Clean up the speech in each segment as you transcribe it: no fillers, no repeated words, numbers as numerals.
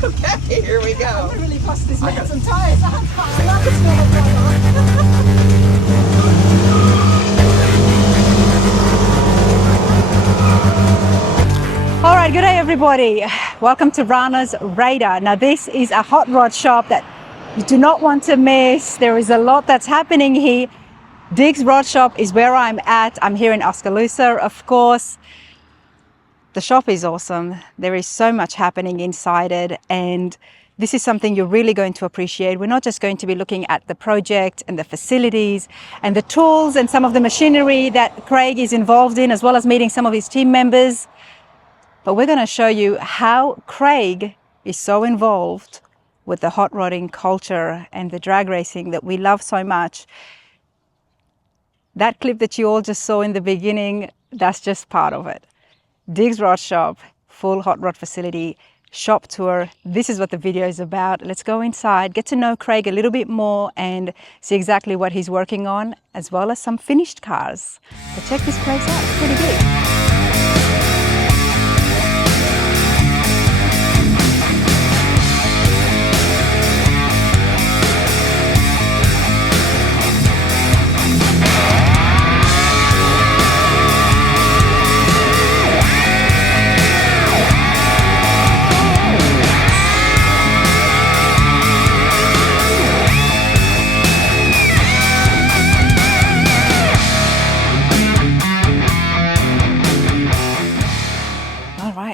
Okay, here we go. I'm really bust this man some tires. I love the smell of rubber. All right, good day everybody. Welcome to Rana's Radar. Now this is a hot rod shop that you do not want to miss. There is a lot that's happening here. Diggs Rod Shop is where I'm at. I'm here in Oskaloosa, of course. The shop is awesome. There is so much happening inside it, and this is something you're really going to appreciate. We're not just going to be looking at the project and the facilities and the tools and some of the machinery that Craig is involved in, as well as meeting some of his team members. But we're going to show you how Craig is so involved with the hot rodding culture and the drag racing that we love so much. That clip that you all just saw in the beginning, that's just part of it. Diggs Rod Shop, full hot rod facility, shop tour. This is what the video is about. Let's go inside, get to know Craig a little bit more and see exactly what he's working on, as well as some finished cars. So check this place out, it's pretty big.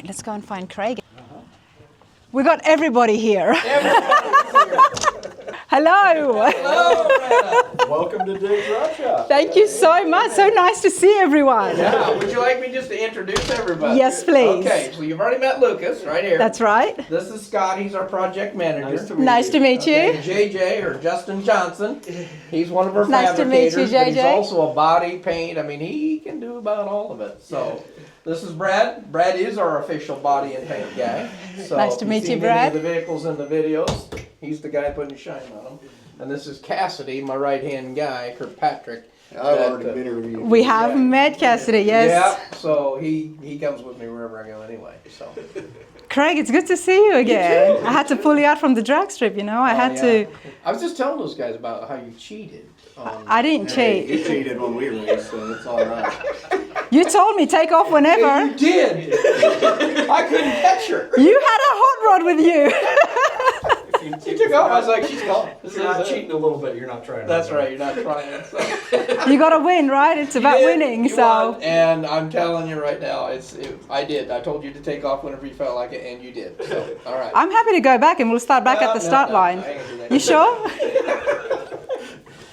Let's go and find Craig. We got everybody here. Hello. Hello, welcome to Diggs Rod Shop. Thank you so much. So nice to see everyone. Yeah, would you like me just to introduce everybody? Yes, please. Okay, so you've already met Lucas right here. That's right. This is Scott, he's our project manager. Nice to meet you. JJ, or Justin Johnson, he's one of our Nice to meet you, fabricators, but he's JJ. also a body paint. I mean, he can do about all of it. So this is Brad. Brad is our official body and paint guy. So Nice to if meet you've you, seen Brad. any of the vehicles in the videos, he's the guy putting shine on them. And this is Cassidy, my right-hand guy, Kirkpatrick. I've already been interviewed. We have met Cassidy, yes. Yeah, so he comes with me wherever I go anyway. So Craig, it's good to see you again. I had to pull you out from the drag strip, you know. I had to. I was just telling those guys about how you cheated. I didn't cheat. You cheated when we raced, so it's all right. You told me take off whenever. You did. I couldn't catch her. You had a hot rod with you. She took off. I was like, she's gone. If you're not cheating a little bit, you're not trying. That's right. You're not trying. So. You got to win, right? It's about You did, winning. you So. won, and I'm telling you right now, I did. I told you to take off whenever you felt like it, and you did. So, all right. I'm happy to go back and we'll start back at the start line. I ain't gonna do that. You sure?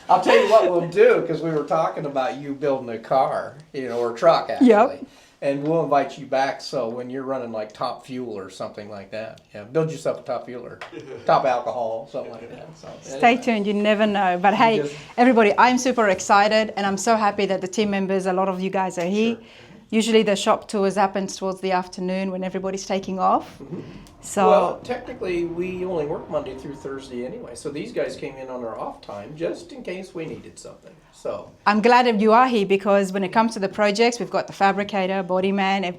I'll tell you what we'll do, because we were talking about you building a car, or a truck actually. Yep. And we'll invite you back, so when you're running like Top Fuel or something like that, build yourself a Top Fuel or Top Alcohol, something like that. So, Stay tuned, you never know. But hey, everybody, I'm super excited and I'm so happy that the team members, a lot of you guys are here. Sure. Usually the shop tours happens towards the afternoon when everybody's taking off. Mm-hmm. So, well, technically we only work Monday through Thursday anyway, so these guys came in on our off time just in case we needed something. So I'm glad that you are here, because when it comes to the projects, we've got the fabricator, body man.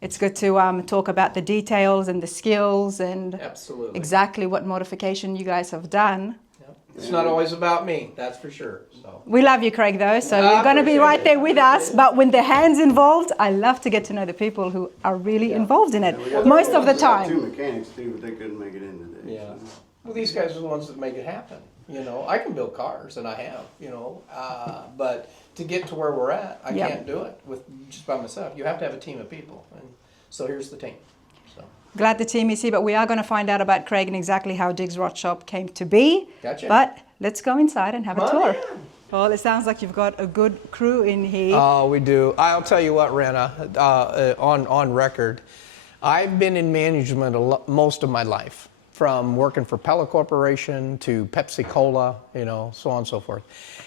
It's good to talk about the details and the skills and absolutely exactly what modification you guys have done. Yep. It's not always about me, that's for sure. So. We love you, Craig, though, so you're going to be right there with us. But when the hand's involved, I love to get to know the people who are really involved in it most of the time. Two mechanics too, but they couldn't make it in today. Yeah. Well, these guys are the ones that make it happen. I can build cars, and I have. But to get to where we're at, I can't do it with just by myself. You have to have a team of people, and so here's the team. So. Glad the team is here, but we are going to find out about Craig and exactly how Diggs Rod Shop came to be. Gotcha. But let's go inside and have a tour. Well, it sounds like you've got a good crew in here. Oh, we do. I'll tell you what, Rena, on record, I've been in management most of my life, from working for Pella Corporation to Pepsi Cola, so on and so forth.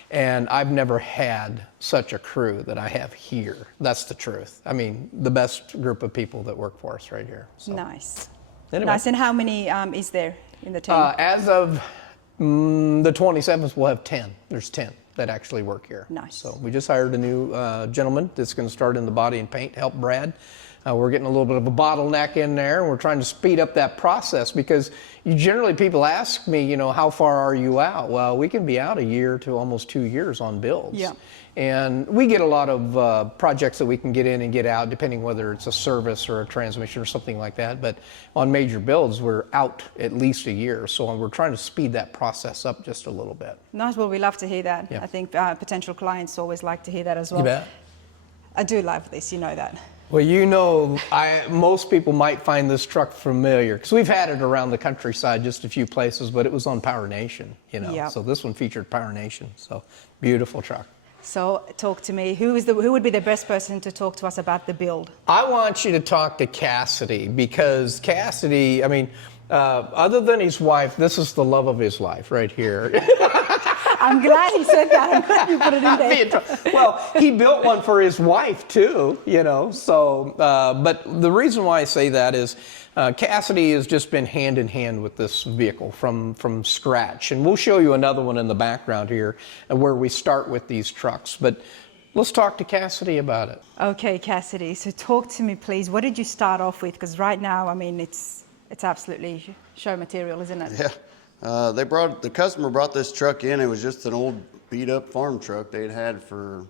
And I've never had such a crew that I have here. That's the truth. I mean, the best group of people that work for us right here. So. Nice. Anyway. Nice. And how many is there in the team? As of the 27th, we'll have 10. There's 10 that actually work here. Nice. So we just hired a new gentleman that's going to start in the body and paint, help Brad. We're getting a little bit of a bottleneck in there, and we're trying to speed up that process because generally people ask me, you know, how far are you out? Well, we can be out a year to almost 2 years on builds. Yeah. And we get a lot of projects that we can get in and get out, depending whether it's a service or a transmission or something like that. But on major builds, we're out at least a year. So we're trying to speed that process up just a little bit. Nice. Well, we love to hear that. Yeah. I think potential clients always like to hear that as well. You bet. I do love this, you know that. Well, you know, most people might find this truck familiar because we've had it around the countryside, just a few places, but it was on Power Nation, you know. Yeah. So this one featured Power Nation. So beautiful truck. So talk to me. Who would be the best person to talk to us about the build? I want you to talk to Cassidy because Cassidy, I mean, other than his wife, this is the love of his life right here. I'm glad he said that. I'm glad you put it in there. Well, he built one for his wife too, you know. So, but the reason why I say that is Cassidy has just been hand in hand with this vehicle from scratch, and we'll show you another one in the background here, where we start with these trucks. But let's talk to Cassidy about it. Okay, Cassidy. So talk to me, please. What did you start off with? Because right now, I mean, it's absolutely show material, isn't it? Yeah. The customer brought this truck in. It was just an old beat up farm truck they'd had for,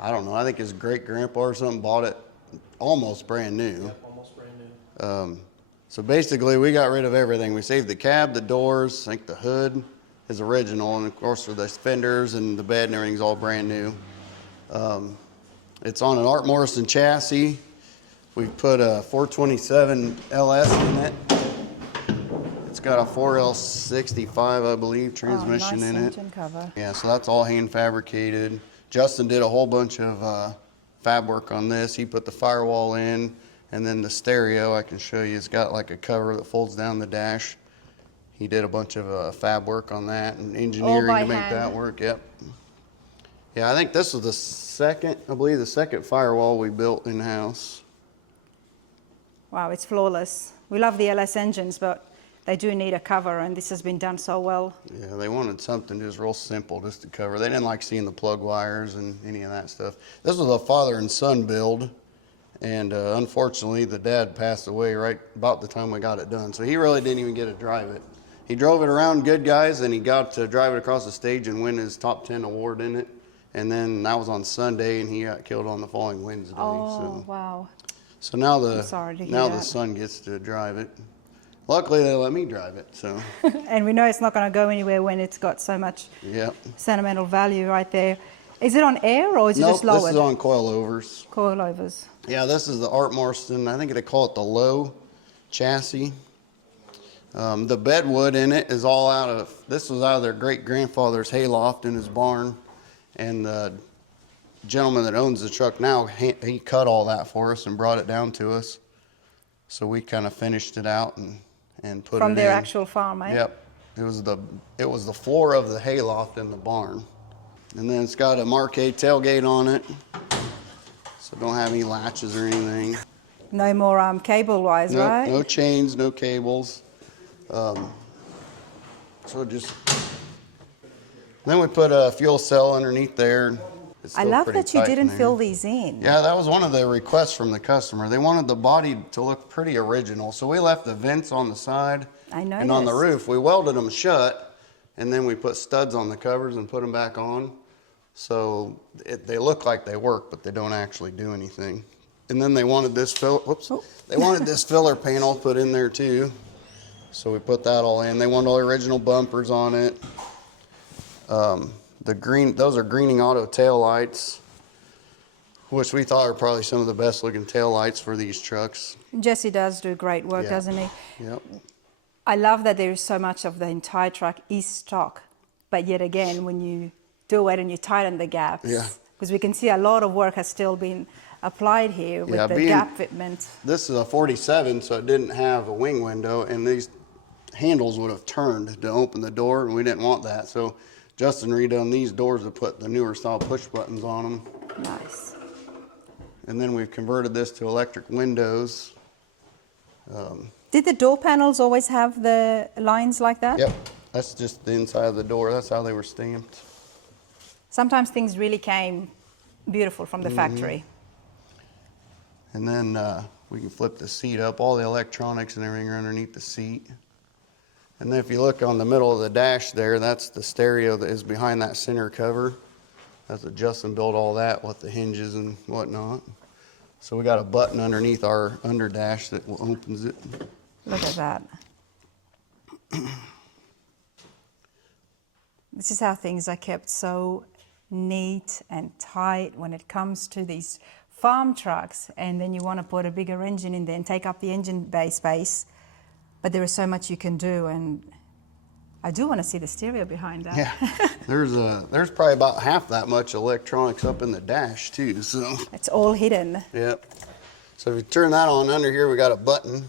I don't know, I think his great grandpa or something bought it almost brand new. Yep, almost brand new. So basically we got rid of everything. We saved the cab, the doors, I think the hood is original, and of course the fenders and the bed and everything's all brand new. It's on an Art Morrison chassis. We put a 427 LS in it. It's got a 4L65, I believe, transmission nice in it. engine cover. Yeah, so that's all hand fabricated. Justin did a whole bunch of fab work on this. He put the firewall in, and then the stereo, I can show you, it's got like a cover that folds down the dash. He did a bunch of fab work on that and engineering to make hand. that work. Yep. Yeah, I think this was the second firewall we built in-house. Wow, it's flawless. We love the LS engines, but they do need a cover, and this has been done so well. Yeah, they wanted something just real simple just to cover. They didn't like seeing the plug wires and any of that stuff. This was a father and son build, and unfortunately the dad passed away right about the time we got it done. So he really didn't even get to drive it. He drove it around Good Guys, and he got to drive it across the stage and win his top 10 award in it. And then that was on Sunday, and he got killed on the following Wednesday. Oh, wow. So now I'm sorry to hear the that. son gets to drive it. Luckily, they let me drive it, so. And we know it's not going to go anywhere when it's got so much Yep. sentimental value right there. Is it on air or is it Nope, just lowered? this is on coilovers. Coilovers. Yeah, this is the Art Morrison, I think they call it the low chassis. The bedwood in it is all this was out of their great-grandfather's hayloft in his barn. And the gentleman that owns the truck now, he cut all that for us and brought it down to us. So we kind of finished it out and put it in. From their actual farm, eh? Yep. It was the floor of the hayloft in the barn. And then it's got a Marquet tailgate on it. So don't have any latches or anything. No more cable wise, No, right? no chains, no cables. Then we put a fuel cell underneath there. It's I still love pretty that you tight in didn't there. fill these in. Yeah, that was one of the requests from the customer. They wanted the body to look pretty original. So we left the vents on the side. I And on the noticed. roof, we welded them shut, and then we put studs on the covers and put them back on. So they look like they work, but they don't actually do anything. And then they wanted this they wanted this filler panel put in there too. So we put that all in. They wanted all the original bumpers on it. Those are Greening Auto tail lights, which we thought are probably some of the best looking tail lights for these trucks. Jesse does do great work, Yeah. doesn't he? Yep. I love that there is so much of the entire truck is stock, but yet again, when you do it and you tighten the gaps, Yeah. because we can see a lot of work has still been applied here with Yeah, the being- gap fitment. This is a 47, so it didn't have a wing window, and these handles would have turned to open the door, and we didn't want that. So Justin redone these doors to put the newer style push buttons on them. Nice. And then we've converted this to electric windows. Did the door panels always have the lines like that? Yep, that's just the inside of the door. That's how they were stamped. Sometimes things really came beautiful from the Mm-hmm. factory. And then we can flip the seat up. All the electronics and everything are underneath the seat. And then if you look on the middle of the dash there, that's the stereo that is behind that center cover. That's Justin built all that with the hinges and whatnot. So we got a button underneath our under dash that opens it. Look at that. This is how things are kept so neat and tight when it comes to these farm trucks, and then you want to put a bigger engine in there and take up the engine bay space, but there is so much you can do, and I do want to see the stereo behind that. Yeah, there's probably about half that much electronics up in the dash too, so. It's all hidden. Yep. So if you turn that on, under here we got a button,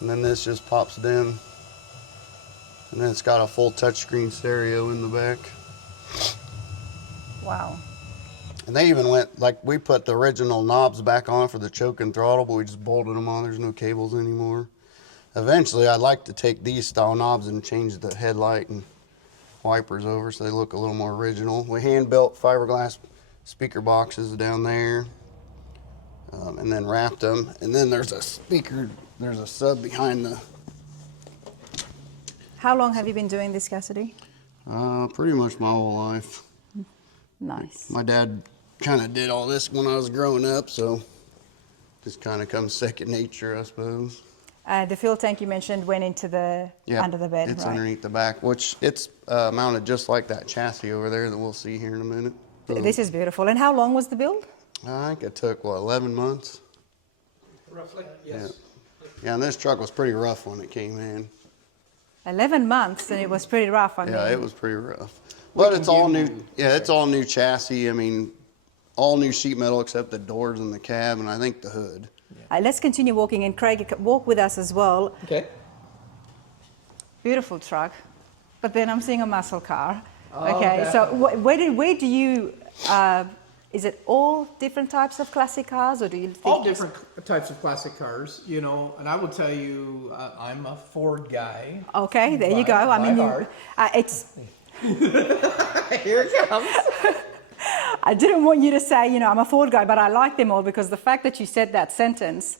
and then this just pops down. And then it's got a full touchscreen stereo in the back. Wow. And they even went, like, we put the original knobs back on for the choke and throttle, but we just bolted them on. There's no cables anymore. Eventually, I'd like to take these style knobs and change the headlight and wipers over so they look a little more original. We hand-built fiberglass speaker boxes down there, and then wrapped them. And then there's a speaker, there's a sub behind the... How long have you been doing this, Cassidy? Pretty much my whole life. Nice. My dad kind of did all this when I was growing up, so just kind of comes second nature, I suppose. The fuel tank you mentioned went into the under the bed, it's right? underneath the back, which it's mounted just like that chassis over there that we'll see here in a minute. So, This is beautiful. And how long was the build? I think it took, 11 months? Roughly, yes. Yeah, and this truck was pretty rough when it came in. 11 months, and it was pretty rough. I mean, Yeah, it was pretty rough. But it's all new. Yeah, it's all new chassis. I mean, all new sheet metal except the doors and the cab, and I think the hood. Let's continue walking, and Craig, walk with us as well. Okay. Beautiful truck, but then I'm seeing a muscle car. Oh, okay, so definitely. where do you? Is it all different types of classic cars, or do you think All different types of classic cars, you know, and I will tell you, I'm a Ford guy. Okay, there you go. I mean, it's. Here it comes. I didn't want you to say, you know, I'm a Ford guy, but I like them all because the fact that you said that sentence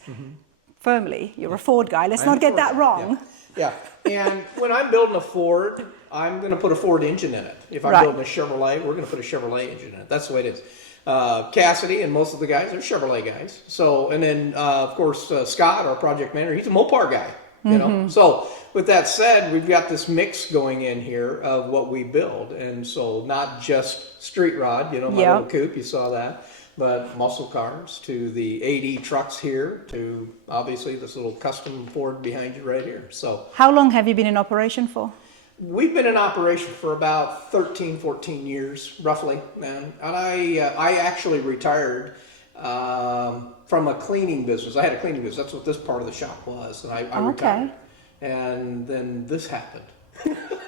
firmly, you're a Ford guy. Let's not get that wrong. Yeah. And when I'm building a Ford, I'm going to put a Ford engine in it. If I'm Right. building a Chevrolet, we're going to put a Chevrolet engine in it. That's the way it is. Cassidy and most of the guys are Chevrolet guys. So, and then of course Scott, our project manager, he's a Mopar guy. You know. So with that said, we've got this mix going in here of what we build, and so not just street rod, you know, my little coupe, you saw that, but muscle cars to the AD trucks here to obviously this little custom Ford behind you right here. So How long have you been in operation for? we've been in operation for about 13, 14 years, roughly, man. And I actually retired from a cleaning business. I had a cleaning business. That's what this part of the shop was. And I retired. And then this happened.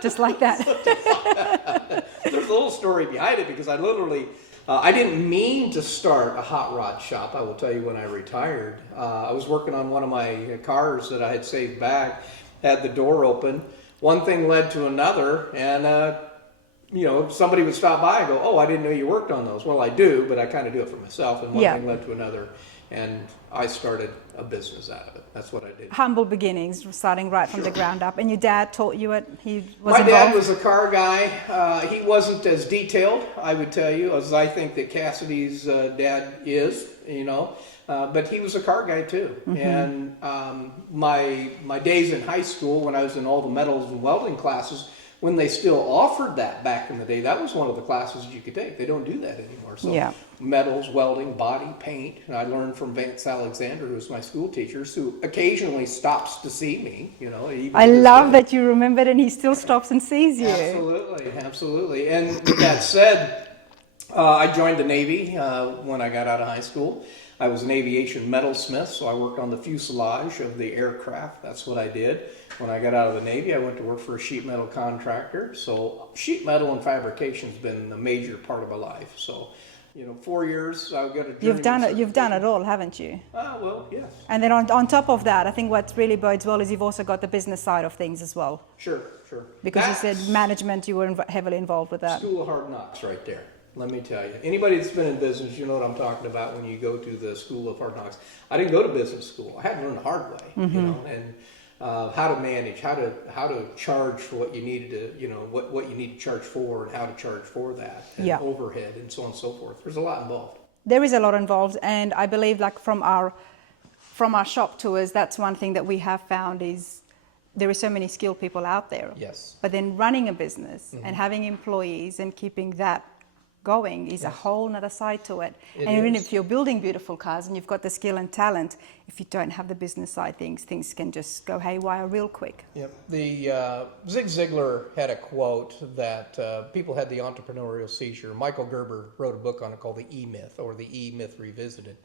Just like that. There's a little story behind it because I literally, I didn't mean to start a hot rod shop. I will tell you when I retired. I was working on one of my cars that I had saved back, had the door open. One thing led to another, and you know, somebody would stop by and go, "Oh, I didn't know you worked on those." Well, I do, but I kind of do it for myself. And one thing led to another, and I started a business out of it. That's what I did. Humble beginnings, starting right from the ground up. And your dad taught you it? He was My involved? dad was a car guy. He wasn't as detailed, I would tell you, as I think that Cassidy's dad is, you know. But he was a car guy too. And my days in high school, when I was in all the metals and welding classes, when they still offered that back in the day, that was one of the classes you could take. They don't do that anymore. So metals, welding, body, paint. And I learned from Vance Alexander, who was my school teacher, who occasionally stops to see me. You know, even I love that you remembered, and he still stops and sees you. Absolutely, absolutely. And with that said, I joined the Navy when I got out of high school. I was an aviation metalsmith, so I worked on the fuselage of the aircraft. That's what I did. When I got out of the Navy, I went to work for a sheet metal contractor. So sheet metal and fabrication has been a major part of my life. So, you know, 4 years, I got a You've done it all, haven't you? Well, yes. And then on top of that, I think what really bodes well is you've also got the business side of things as well. Sure. Because you said management, you were heavily involved with that. School of hard knocks right there. Let me tell you. Anybody that's been in business, you know what I'm talking about when you go to the School of Hard Knocks. I didn't go to business school. I had to learn the hard way, you know, and how to manage, how to charge for what you needed to, you know, what you need to charge for and how to charge for that, and Yeah. overhead and so on and so forth. There's a lot involved. There is a lot involved, and I believe like from our shop tours, that's one thing that we have found is there are so many skilled people out there. Yes. But then running a business and having employees and keeping that going is a whole nother side to it. It And even is. if you're building beautiful cars and you've got the skill and talent, if you don't have the business side things can just go haywire real quick. Yep. The Zig Ziglar had a quote that people had the entrepreneurial seizure. Michael Gerber wrote a book on it called The E-Myth, or The E-Myth Revisited.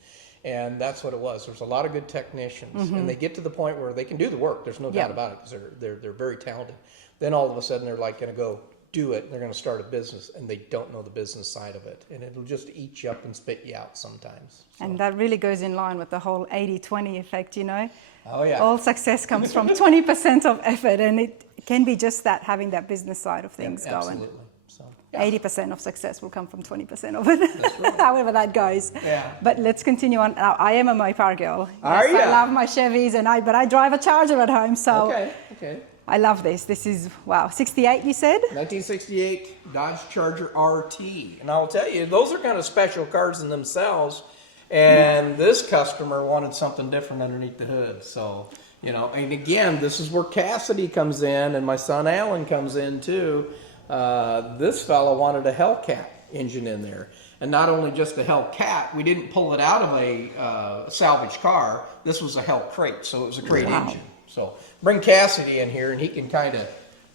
And that's what it was. There's a lot of good technicians, and they get to the point where they can do the work. There's no doubt about it, because they're very talented. Then all of a sudden they're like going to go do it. They're going to start a business, and they don't know the business side of it, and it'll just eat you up and spit you out sometimes. So. And that really goes in line with the whole 80-20 effect, you know. Oh yeah. All success comes from 20% of effort, and it can be just that, having that business side of things going. Absolutely. So, 80% of success will come from 20% of it, however that goes. Yeah. But let's continue on. Now, I am a Mopar girl. Are Yes, I ya? love my Chevys, but I drive a Charger at home, so Okay. I love this. This is, wow, 68 you said? 1968 Dodge Charger RT. And I'll tell you, those are kind of special cars in themselves. And this customer wanted something different underneath the hood. So, you know, and again, this is where Cassidy comes in and my son Alan comes in too. This fella wanted a Hellcat engine in there. And not only just a Hellcat, we didn't pull it out of a salvage car. This was a Hell crate, so it was a crate engine. So bring Cassidy in here, and he can kind of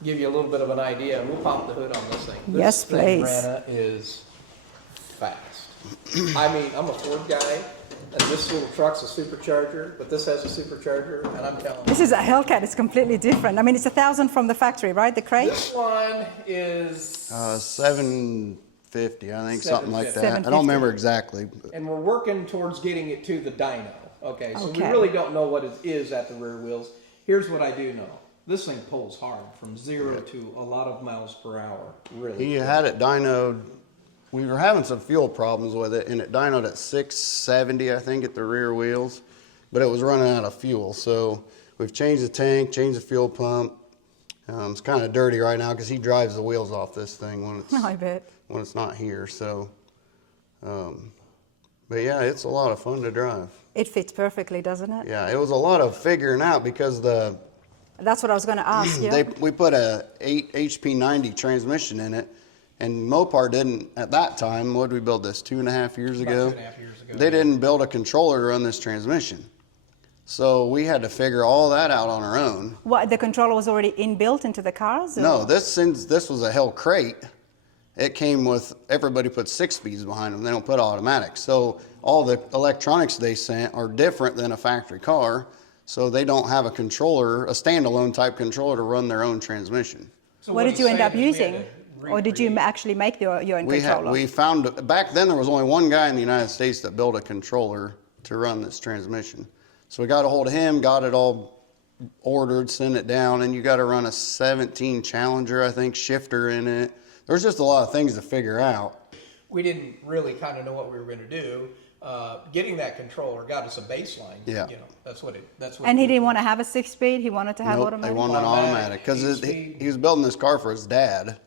give you a little bit of an idea. And we'll pop the hood on this thing. Yes, This thing, please. Rana, is fast. I mean, I'm a Ford guy, and this little truck's a supercharger, but this has a supercharger, and I'm telling you. This is a Hellcat. It's completely different. I mean, it's 1,000 from the factory, right? The crate? This one is... 750, I think, something like that. I 750. don't remember exactly. And we're working towards getting it to the dyno. Okay, so we Okay. really don't know what it is at the rear wheels. Here's what I do know. This thing pulls hard from 0 to a lot of miles per hour. Really. He had it dynoed. We were having some fuel problems with it, and it dynoed at 670, I think, at the rear wheels. But it was running out of fuel, so we've changed the tank, changed the fuel pump. It's kind of dirty right now because he drives the wheels off this thing I bet. when it's not here. So, but yeah, it's a lot of fun to drive. It fits perfectly, doesn't it? Yeah, it was a lot of figuring out because That's what I was going to ask you. we put a 8 HP 90 transmission in it, and Mopar didn't at that time. What did we build this 2.5 years ago? 2.5 years ago. They didn't build a controller to run this transmission, so we had to figure all that out on our own. What, the controller was already inbuilt into the cars? or- No, since this was a Hell crate, it came with, everybody puts 6 speeds behind them. They don't put automatic. So all the electronics they sent are different than a factory car. So they don't have a controller, a standalone type controller to run their own transmission. So What did he's you end up saying is we had using? to Or did you recreate. actually make your own controller? We found, back then there was only one guy in the United States that built a controller to run this transmission. So we got a hold of him, got it all ordered, sent it down, and you got to run a 17 Challenger, I think, shifter in it. There's just a lot of things to figure out. We didn't really kind of know what we were going to do. Getting that controller got us a baseline. Yeah. You know, that's what. And he didn't want to have a 6-speed. He wanted to have Nope, automatic. they wanted an automatic because Automatic, he was building this car for his dad,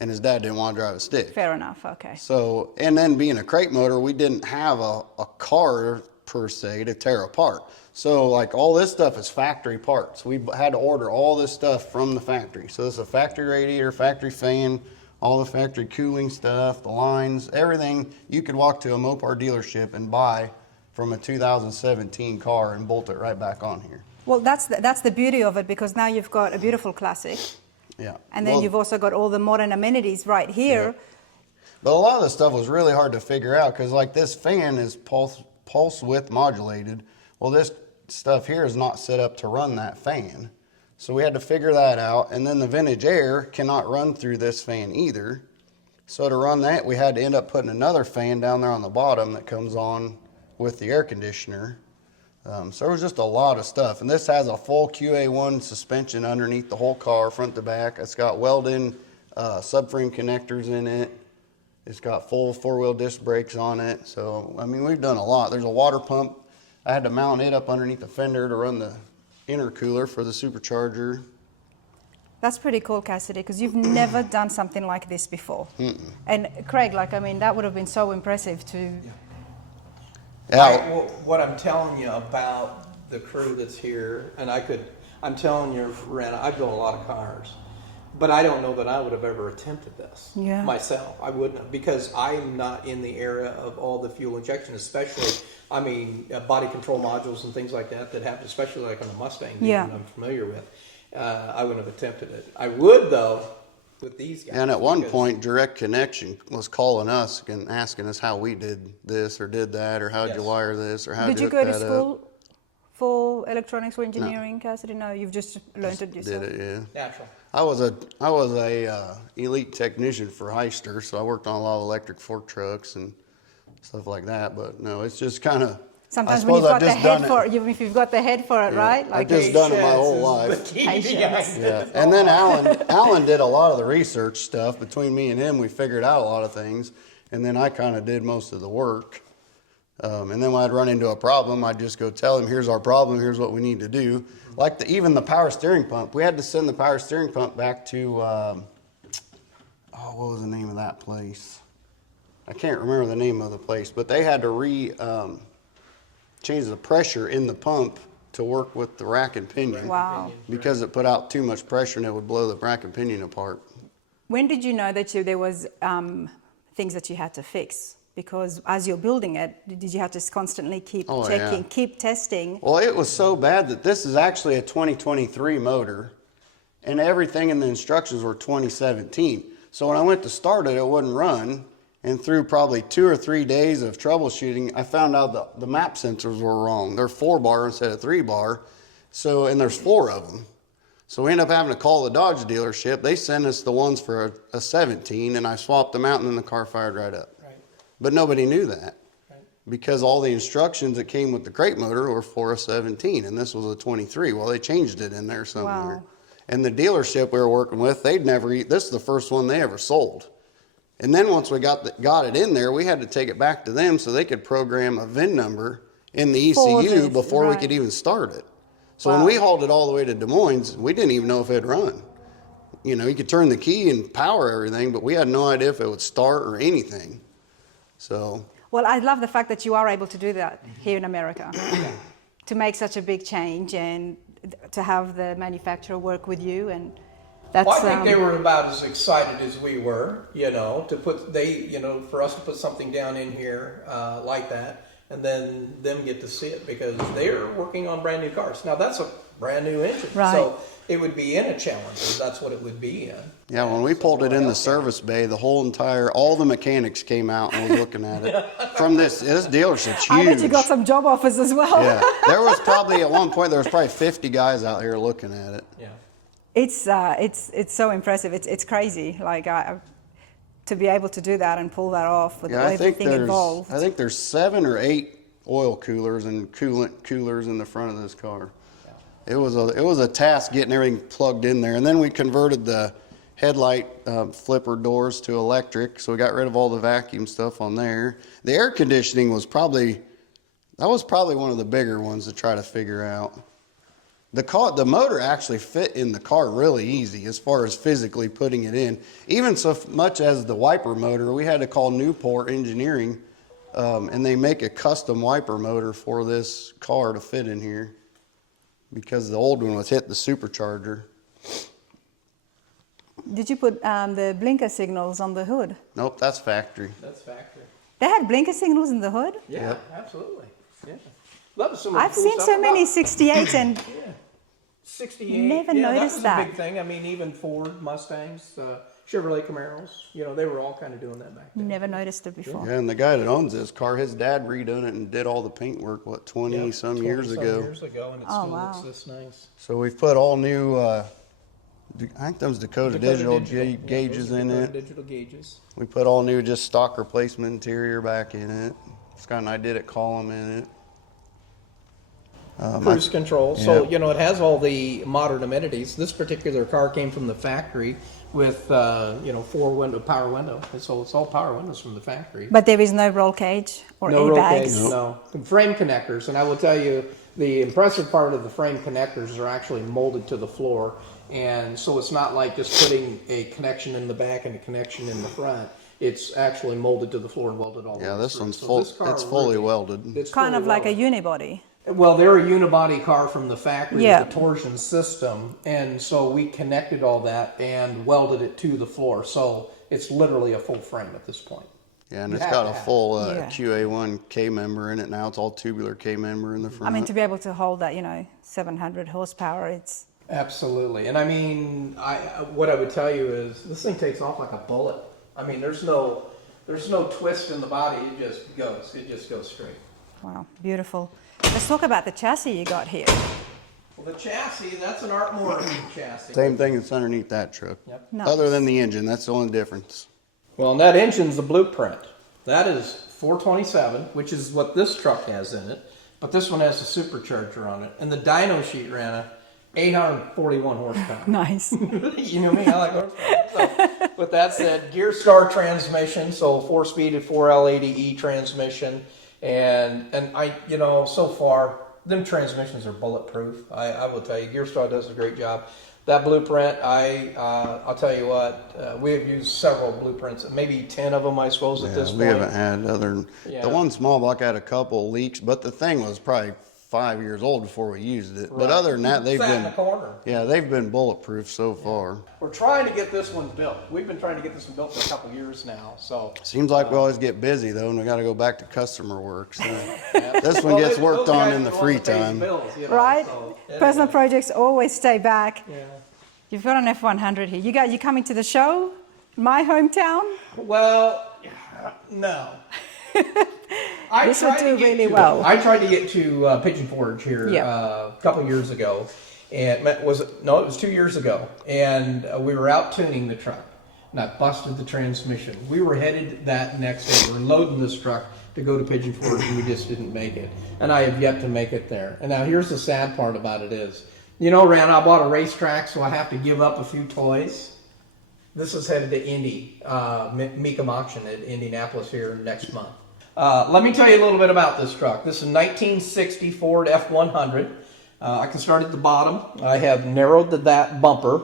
and his dad didn't want to drive a stick. Fair enough. Okay. So, and then being a crate motor, we didn't have a car per se to tear apart. So like all this stuff is factory parts. We had to order all this stuff from the factory. So this is a factory radiator, factory fan, all the factory cooling stuff, the lines, everything you could walk to a Mopar dealership and buy from a 2017 car and bolt it right back on here. Well, that's the beauty of it, because now you've got a beautiful classic, Yeah. and then Well, you've also got all the modern amenities right here. But a lot of the stuff was really hard to figure out because like this fan is pulse width modulated. Well, this stuff here is not set up to run that fan. So we had to figure that out. And then the vintage air cannot run through this fan either. So to run that, we had to end up putting another fan down there on the bottom that comes on with the air conditioner. So there was just a lot of stuff. And this has a full QA1 suspension underneath the whole car, front to back. It's got welded-in subframe connectors in it. It's got full 4-wheel disc brakes on it. So, I mean, we've done a lot. There's a water pump. I had to mount it up underneath the fender to run the intercooler for the supercharger. That's pretty cool, Cassidy, because you've never done something like this before. And Craig, like, I mean, that would have been so impressive to... What I'm telling you about the crew that's here, and I'm telling you, Rena, I've built a lot of cars, but I don't know that I would have ever attempted this myself. I wouldn't have, because I'm not in the area of all the fuel injection, especially, I mean, body control modules and things like that happen, especially like on the Mustang, that I'm familiar with. I wouldn't have attempted it. I would, though, with these guys. And at one point, Direct Connection was calling us and asking us how we did this or did that, or how'd you wire this, or how'd Did you go to school for electronics or engineering, Cassidy? No, you've just learned it yourself. Did it, yeah. Natural. I was a elite technician for Hyster, so I worked on a lot of electric fork trucks and stuff like that. But no, it's just kind of. Sometimes when you've got the head for it, if you've got the head for it, right? Like I've just done it my whole life. Yeah, and then Alan did a lot of the research stuff. Between me and him, we figured out a lot of things, and then I kind of did most of the work. And then when I'd run into a problem, I'd just go tell him, here's our problem, here's what we need to do. Like even the power steering pump, we had to send the power steering pump back to, what was the name of that place? I can't remember the name of the place, but they had to change the pressure in the pump to work with the rack and pinion. Wow. Because it put out too much pressure and it would blow the rack and pinion apart. When did you know that there was things that you had to fix? Because as you're building it, did you have to constantly keep checking, keep testing? Well, it was so bad that this is actually a 2023 motor, and everything in the instructions were 2017. So when I went to start it, it wouldn't run. And through probably 2 or 3 days of troubleshooting, I found out the map sensors were wrong. They're 4-bar instead of 3-bar. So, and there's 4 of them. So we ended up having to call the Dodge dealership. They sent us the ones for a 17, and I swapped them out, and then the car fired right up. Right. But nobody knew that because all the instructions that came with the crate motor were for a 17, and this was a 23. Well, they changed it in there somewhere. Wow. And the dealership we were working with, this is the first one they ever sold. And then once we got it in there, we had to take it back to them so they could program a VIN number in the ECU before we could even start it. So when we hauled it all the way to Des Moines, we didn't even know if it'd run. You know, you could turn the key and power everything, but we had no idea if it would start or anything. So. Well, I love the fact that you are able to do that here in America, to make such a big change and to have the manufacturer work with you and. Well, I think they were about as excited as we were, for us to put something down in here like that, and then them get to see it because they're working on brand new cars. Now that's a brand new engine, so it would be in a Challenger. That's what it would be in. Yeah, when we pulled it in the service bay, all the mechanics came out and was looking at it. From this dealership's huge. I bet you got some job offers as well. Yeah, there was probably at one point 50 guys out here looking at it. Yeah. It's so impressive. It's crazy. Like to be able to do that and pull that off with everything involved. I think there's 7 or 8 oil coolers and coolant coolers in the front of this car. Yeah. It was a task getting everything plugged in there, and then we converted the headlight flipper doors to electric, so we got rid of all the vacuum stuff on there. The air conditioning was probably one of the bigger ones to try to figure out. The motor actually fit in the car really easy as far as physically putting it in. Even so much as the wiper motor, we had to call Newport Engineering, and they make a custom wiper motor for this car to fit in here because the old one was hit the supercharger. Did you put the blinker signals on the hood? Nope, that's factory. That's factory. They had blinker signals in the hood? Yeah, absolutely. Yeah. I've seen so many 68s and 68. Never noticed that. That was a big thing. I mean, even Ford Mustangs, Chevrolet Camaros, they were all kind of doing that back then. Never noticed it before. Yeah, and the guy that owns this car, his dad redone it and did all the paint work, 20 some years ago. And it still looks this nice. So we've put all new, I think those Dakota Digital gauges in it. Digital gauges. We put all new just stock replacement interior back in it. Scott and I did it, column in it. Cruise control. So, yeah. you know, it has all the modern amenities. This particular car came from the factory with, you know, power window. So it's all power windows from the factory. But there is no roll cage or No roll airbags. cage, no. Frame connectors, and I will tell you, the impressive part of the frame connectors are actually molded to the floor, and so it's not like just putting a connection in the back and a connection in the front. It's actually molded to the floor and welded all the way Yeah, this through. one's So full. this car It's fully really- welded. It's Kind fully of like a welded. unibody. Well, they're a unibody car from the factory Yeah. with a torsion system, and so we connected all that and welded it to the floor. So it's literally a full frame at this point. Yeah, and You it's have got to a have it. full Yeah. QA1 K member in it now. It's all tubular K member in the front. I mean, to be able to hold that, 700 horsepower, it's... Absolutely, and I mean, what I would tell you is this thing takes off like a bullet. I mean, there's no twist in the body. It just goes straight. Wow, beautiful. Let's talk about the chassis you got here. Well, the chassis, that's an Art Morrison chassis. Same thing that's underneath that truck. Yep. Nice. Other than the engine, that's the only difference. Well, and that engine's the blueprint. That is 427, which is what this truck has in it, but this one has a supercharger on it, and the dyno sheet ran a 841 horsepower. Nice. You know me, I like horsepower. So, with that said, Gear Star transmission, so 4-speed at 4L80E transmission, and I, so far, them transmissions are bulletproof. I will tell you, Gear Star does a great job. That blueprint, I'll tell you what, we have used several blueprints, maybe 10 of them, I suppose, at this we point. haven't had other. Yeah. The one small block had a couple leaks, but the thing was probably 5 years old before we used it. Right. But other than that, they've Sat in been the corner. they've been bulletproof so far. We're trying to get this one built. We've been trying to get this one built for a couple years now. So Seems like we always get busy though, and we got to go back to customer work. So this one Well, gets those worked guys on are in the ones free that pays time. bills, Right? so, yeah. Personal projects always stay back. Yeah. You've got an F100 here. You coming to the show? My hometown? Well, no. This will do really well. I tried to get to Pigeon Forge here Yeah. a couple years ago, and it was 2 years ago, and we were out tuning the truck, and I busted the transmission. We were headed that next day. We're loading this truck to go to Pigeon Forge, and we just didn't make it. And I have yet to make it there. And now here's the sad part about it is, Rand, I bought a racetrack, so I have to give up a few toys. This is headed to Indy, Mecum Auction at Indianapolis here next month. Let me tell you a little bit about this truck. This is a 1960 Ford F100. I can start at the bottom. I have narrowed that bumper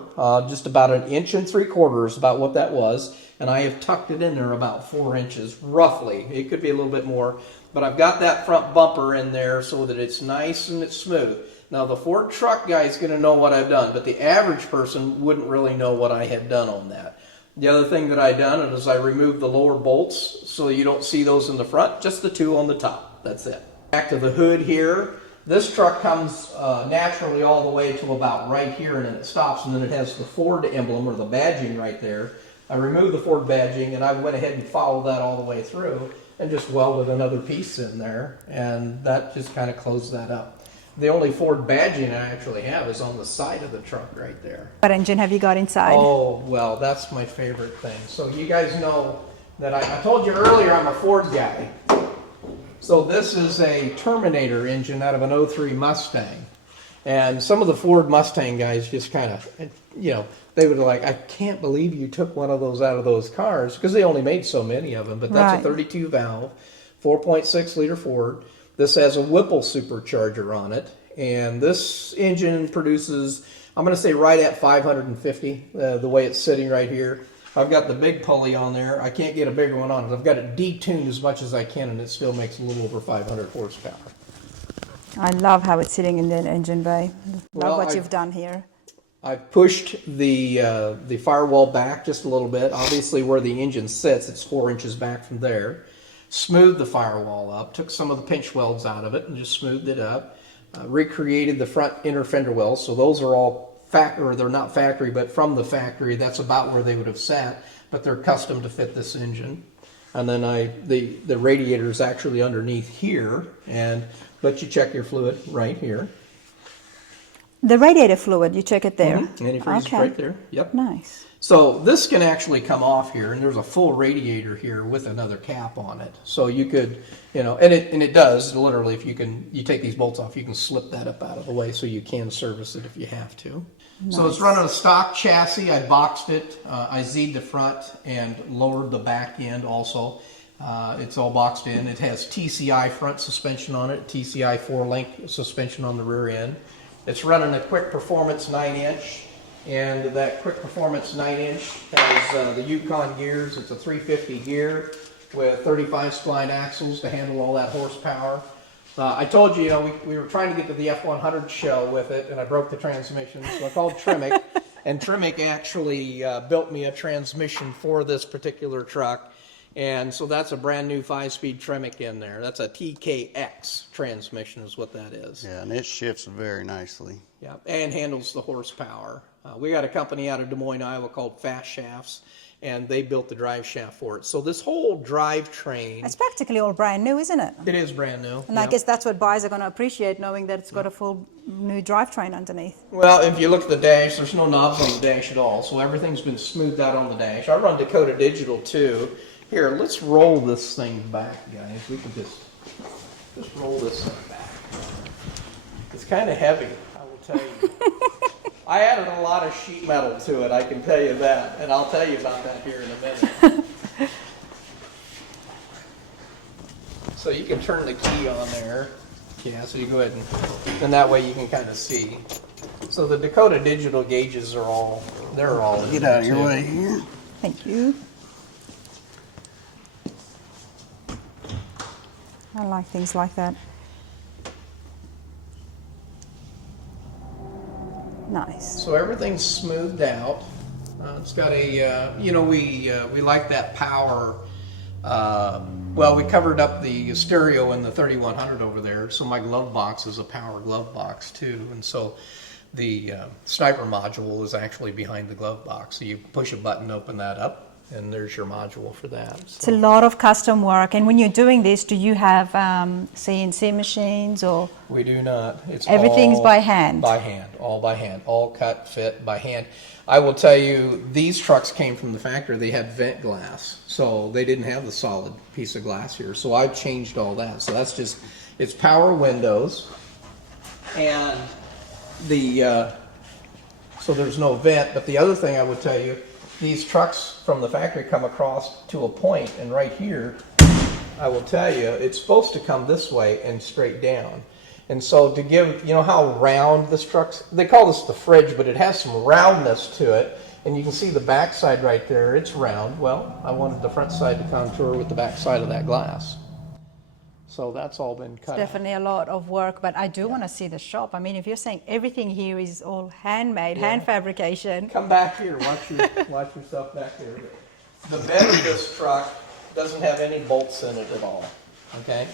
just about 1 3/4 is about what that was, and I have tucked it in there about 4 inches roughly. It could be a little bit more, but I've got that front bumper in there so that it's nice and it's smooth. Now the Ford truck guy is going to know what I've done, but the average person wouldn't really know what I had done on that. The other thing that I done is I removed the lower bolts so you don't see those in the front, just the 2 on the top. That's it. Back to the hood here. This truck comes naturally all the way to about right here, and then it stops, and then it has the Ford emblem or the badging right there. I removed the Ford badging, and I went ahead and followed that all the way through and just welded another piece in there, and that just kind of closed that up. The only Ford badging I actually have is on the side of the truck right there. What engine have you got inside? Oh, well, that's my favorite thing. So you guys know that I told you earlier I'm a Ford guy. So this is a Terminator engine out of an 03 Mustang. And some of the Ford Mustang guys just kind of, they would like, I can't believe you took one of those out of those cars, because they only made so many of them. But that's Right. a 32 valve, 4.6 liter Ford. This has a Whipple supercharger on it. And this engine produces, I'm going to say right at 550, the way it's sitting right here. I've got the big pulley on there. I can't get a bigger one on it. I've got it detuned as much as I can, and it still makes a little over 500 horsepower. I love how it's sitting in the engine bay. Love Well, what you've done here. I've pushed the firewall back just a little bit. Obviously, where the engine sits, it's 4 inches back from there. Smoothed the firewall up, took some of the pinch welds out of it, and just smoothed it up. Recreated the front inner fender wells, so those are all they're not factory, but from the factory. That's about where they would have sat, but they're custom to fit this engine. And then the radiator is actually underneath here, and let you check your fluid right here. The radiator fluid, you check it there. Antifreeze is right there. Yep. Nice. So this can actually come off here, and there's a full radiator here with another cap on it. So you could, and it does literally. If you take these bolts off, you can slip that up out of the way, so you can service it if you have to. Nice. So it's running a stock chassis. I boxed it. I Z'd the front and lowered the back end also. It's all boxed in. It has TCI front suspension on it, TCI 4-link suspension on the rear end. It's running a Quick Performance 9-inch, and that Quick Performance 9-inch has the Yukon gears. It's a 350 gear with 35 spline axles to handle all that horsepower. I told you, we were trying to get to the F100 shell with it, and I broke the transmission, so I called Tremec, and Tremec actually built me a transmission for this particular truck. And so that's a brand new 5-speed Tremec in there. That's a TKX transmission is what that is. Yeah, and it shifts very nicely. Yeah, and handles the horsepower. We got a company out of Des Moines, Iowa called Fast Shafts, and they built the drive shaft for it. So this whole drivetrain... It's practically all brand new, isn't it? It is brand new. And I guess that's what buyers are going to appreciate, knowing that it's got a full new drivetrain underneath. Well, if you look at the dash, there's no knobs on the dash at all, so everything's been smoothed out on the dash. I run Dakota Digital too. Here, let's roll this thing back, guys. We can just roll this thing back. It's kind of heavy, I will tell you. I added a lot of sheet metal to it, I can tell you that, and I'll tell you about that here in a minute. So you can turn the key on there. Yeah, so you go ahead and that way you can kind of see. So the Dakota Digital gauges are all in Get there out of your too. way here. Thank you. I like things like that. Nice. So everything's smoothed out. It's got a, we like that power. Well, we covered up the stereo in the 3100 over there, so my glove box is a power glove box too. And so the sniper module is actually behind the glove box. So you push a button, open that up, and there's your module for that. So. It's a lot of custom work. And when you're doing this, do you have CNC machines or? We do not. It's everything's all by hand. By hand, all by hand, all cut, fit by hand. I will tell you, these trucks came from the factory. They had vent glass, so they didn't have the solid piece of glass here. So I've changed all that. So that's just, it's power windows, and so there's no vent. But the other thing I would tell you, these trucks from the factory come across to a point, and right here, I will tell you, it's supposed to come this way and straight down. And so to give, how round this truck's, they call this the fridge, but it has some roundness to it. And you can see the back side right there, it's round. Well, I wanted the front side to contour with the back side of that glass. So that's all been cut out. Definitely a lot of work, but I do want to see the shop. I mean, if you're saying everything here is all handmade, hand fabrication. Come back here, watch yourself back here. The bed of this truck doesn't have any bolts in it at all, okay?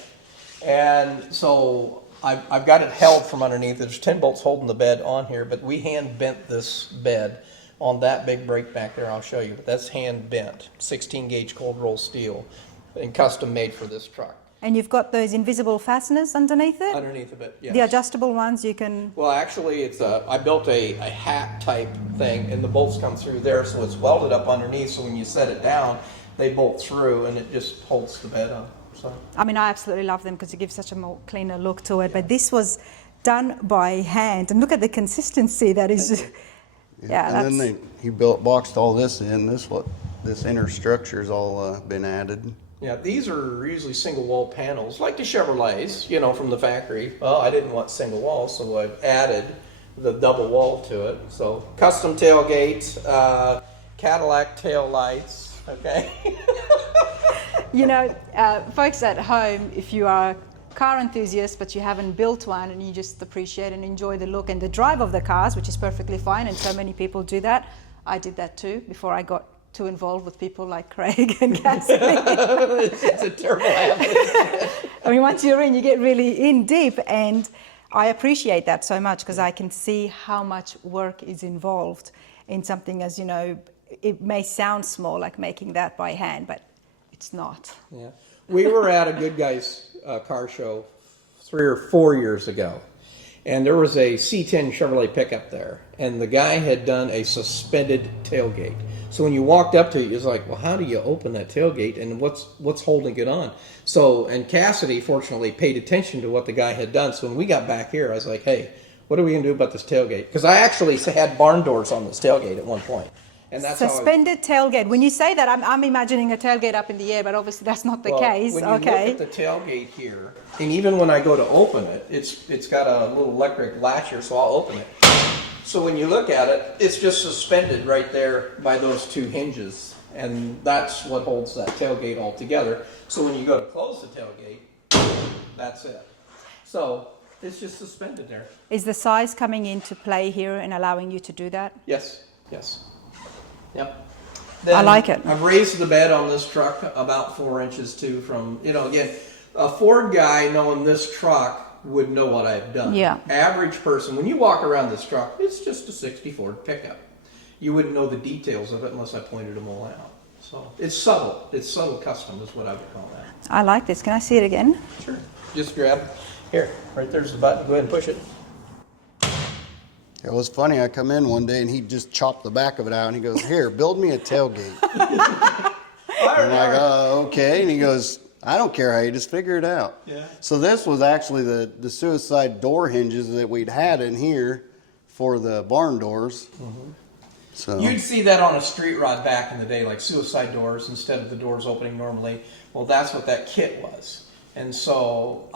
And so I've got it held from underneath. There's 10 bolts holding the bed on here, but we hand bent this bed on that big brake back there. I'll show you, but that's hand bent, 16 gauge cold roll steel, and custom made for this truck. And you've got those invisible fasteners underneath it? Underneath of it, yes. The adjustable ones you can... Well, actually, I built a hat type thing, and the bolts come through there, so it's welded up underneath, so when you set it down, they bolt through, and it just holds the bed up. So. I mean, I absolutely love them because it gives such a more cleaner look to it, but this was done by hand, and look at the consistency that is... Yeah, and then he boxed all this in. This inner structure's all been added. Yeah, these are usually single wall panels, like the Chevrolets, from the factory. Well, I didn't want single wall, so I've added the double wall to it. So custom tailgates, Cadillac tail lights, okay? Folks at home, if you are a car enthusiast but you haven't built one and you just appreciate and enjoy the look and the drive of the cars, which is perfectly fine, and so many people do that. I did that too before I got too involved with people like Craig and Cassidy. It's a terrible habit. I mean, once you're in, you get really in deep, and I appreciate that so much because I can see how much work is involved in something as, it may sound small, like making that by hand, but it's not. Yeah, we were at a Good Guys car show 3 or 4 years ago, And there was a C10 Chevrolet pickup there, and the guy had done a suspended tailgate. So when you walked up to it, it's like, well, how do you open that tailgate, and what's holding it on? So, and Cassidy fortunately paid attention to what the guy had done. So when we got back here, I was like, hey, what are we gonna do about this tailgate? Because I actually had barn doors on this tailgate at one point. And that's suspended tailgate. When you say that, I'm imagining a tailgate up in the air, but obviously that's not the case. When you look at the tailgate here, and even when I go to open it, it's got a little electric latch here, so I'll open it. So when you look at it, it's just suspended right there by those two hinges, and that's what holds that tailgate all together. So when you go to close the tailgate, that's it. So it's just suspended there. Is the size coming into play here and allowing you to do that? Yes, yes. Yep. I like it. I've raised the bed on this truck about 4 inches too from, again, a Ford guy knowing this truck would know what I've done. Yeah. Average person, when you walk around this truck, it's just a 60 Ford pickup. You wouldn't know the details of it unless I pointed them all out. So it's subtle. It's subtle custom is what I would call that. I like this. Can I see it again? Sure. Just grab, here, right there's the button. Go ahead and push it. It was funny, I come in one day and he just chopped the back of it out and he goes, here, build me a tailgate. I'm like, okay. And he goes, I don't care how you just figure it out. Yeah. So this was actually the suicide door hinges that we'd had in here for the barn doors. Mm-hmm. So you'd see that on a street rod back in the day, like suicide doors instead of the doors opening normally. Well, that's what that kit was. And so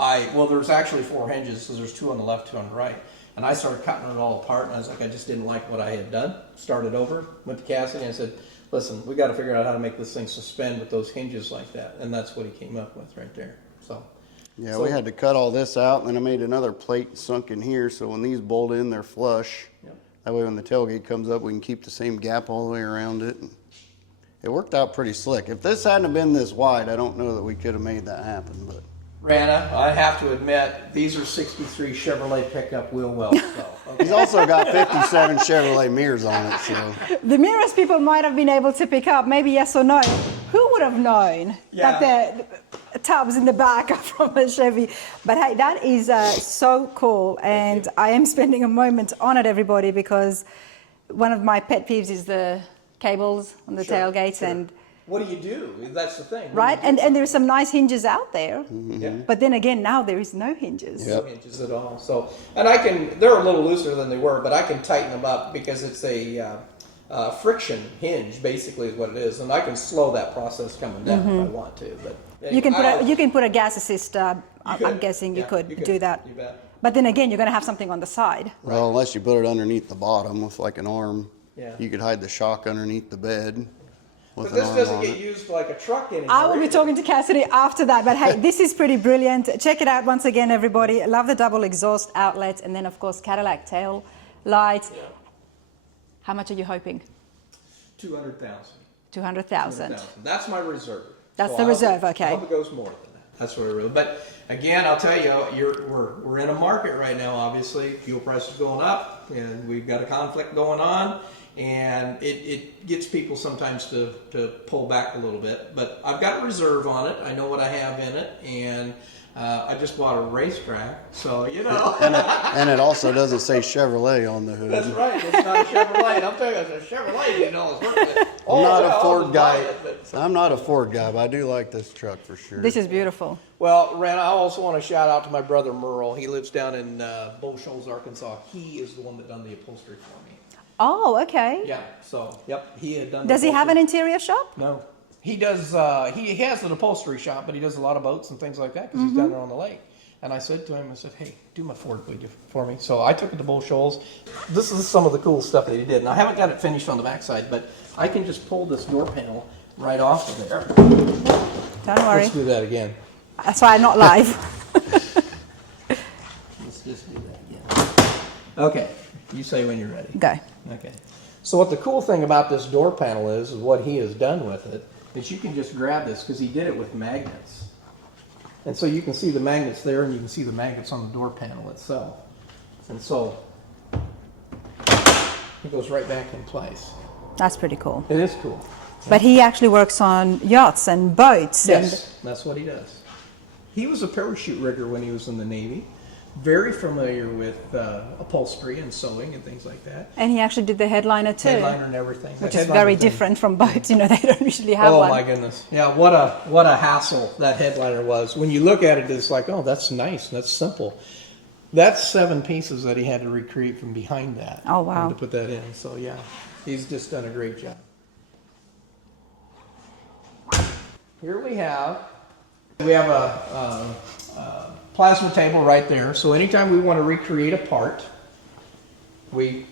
there's actually 4 hinges because there's 2 on the left, 2 on the right. And I started cutting it all apart, and I was like, I just didn't like what I had done. Started over, went to Cassidy, and I said, listen, we got to figure out how to make this thing suspend with those hinges like that. And that's what he came up with right there. Yeah, we had to cut all this out, and then I made another plate sunk in here, so when these bolt in, they're flush. Yep. That way when the tailgate comes up, we can keep the same gap all the way around it. And it worked out pretty slick. If this hadn't been this wide, I don't know that we could have made that happen, but... Rana, I have to admit, these are 63 Chevrolet pickup wheel wells. So, okay. He's also got 57 Chevrolet mirrors on it, so... The mirrors people might have been able to pick up, maybe yes or no. Who would have known that the tubs in the back are from a Chevy? But hey, that is so cool, and I am spending a moment on it, everybody, because one of my pet peeves is the cables on the tailgates. Sure. And what do you do? That's the thing. right, and there's some nice hinges out there. Mm-hmm. Yeah. But then again, now there is no hinges. No hinges at all. So, and they're a little looser than they were, but I can tighten them up because it's a friction hinge, basically is what it is, and I can slow that process coming down if I want to. But anyway, you can put a gas assist. I'm guessing you could do that. You bet. But then again, you're going to have something on the side. Well, unless you put it underneath the bottom with like an arm. Yeah. You could hide the shock underneath the bed. But this doesn't get used like a truck anymore. I will be talking to Cassidy after that. But hey, this is pretty brilliant. Check it out once again, everybody. I love the double exhaust outlets, and then of course Cadillac tail lights. Yeah. How much are you hoping? 200,000. 200,000. That's my reserve. That's the reserve. Okay. I hope it goes more than that. That's what I really. But again, I'll tell you, we're in a market right now. Obviously, fuel prices going up, and we've got a conflict going on. And it gets people sometimes to pull back a little bit. But I've got a reserve on it. I know what I have in it. And I just bought a racetrack. So, and it also doesn't say Chevrolet on the hood. That's right. It's not a Chevrolet. I'll tell you, it's a Chevrolet. You know, it's worth it. I'm not a Ford guy. I'm not a Ford guy, but I do like this truck for sure. This is beautiful. Well, Ren, I also want to shout out to my brother Merle. He lives down in Bull Shoals, Arkansas. He is the one that done the upholstery for me. Oh, okay. Yeah. So, yep, he had done. Does he have an interior shop? No. He does. He has an upholstery shop, but he does a lot of boats and things like that because he's down there on the lake. And I said to him, hey, do my Ford for me. So I took it to Bull Shoals. This is some of the cool stuff that he did. And I haven't got it finished on the backside, but I can just pull this door panel right off of there. Don't worry. Let's do that again. That's why I'm not live. Let's just do that again. Okay. You say when you're ready. Go. Okay. So what the cool thing about this door panel is what he has done with it, is you can just grab this because he did it with magnets. And so you can see the magnets there and you can see the magnets on the door panel itself. And so it goes right back in place. That's pretty cool. It is cool. But he actually works on yachts and boats. Yes, that's what he does. He was a parachute rigger when he was in the Navy. very familiar with upholstery and sewing and things like that. And he actually did the headliner too. Headliner and everything. Which The is headliner very thing. different from boats. You know, they don't usually have Oh one. my goodness. Yeah, what a hassle that headliner was. When you look at it, it's like, oh, that's nice, that's simple. That's 7 pieces that he had to recreate from behind that. Oh, wow. And to put that in. So yeah, he's just done a great job. Here we have a plasma table right there. So anytime we want to recreate a part, we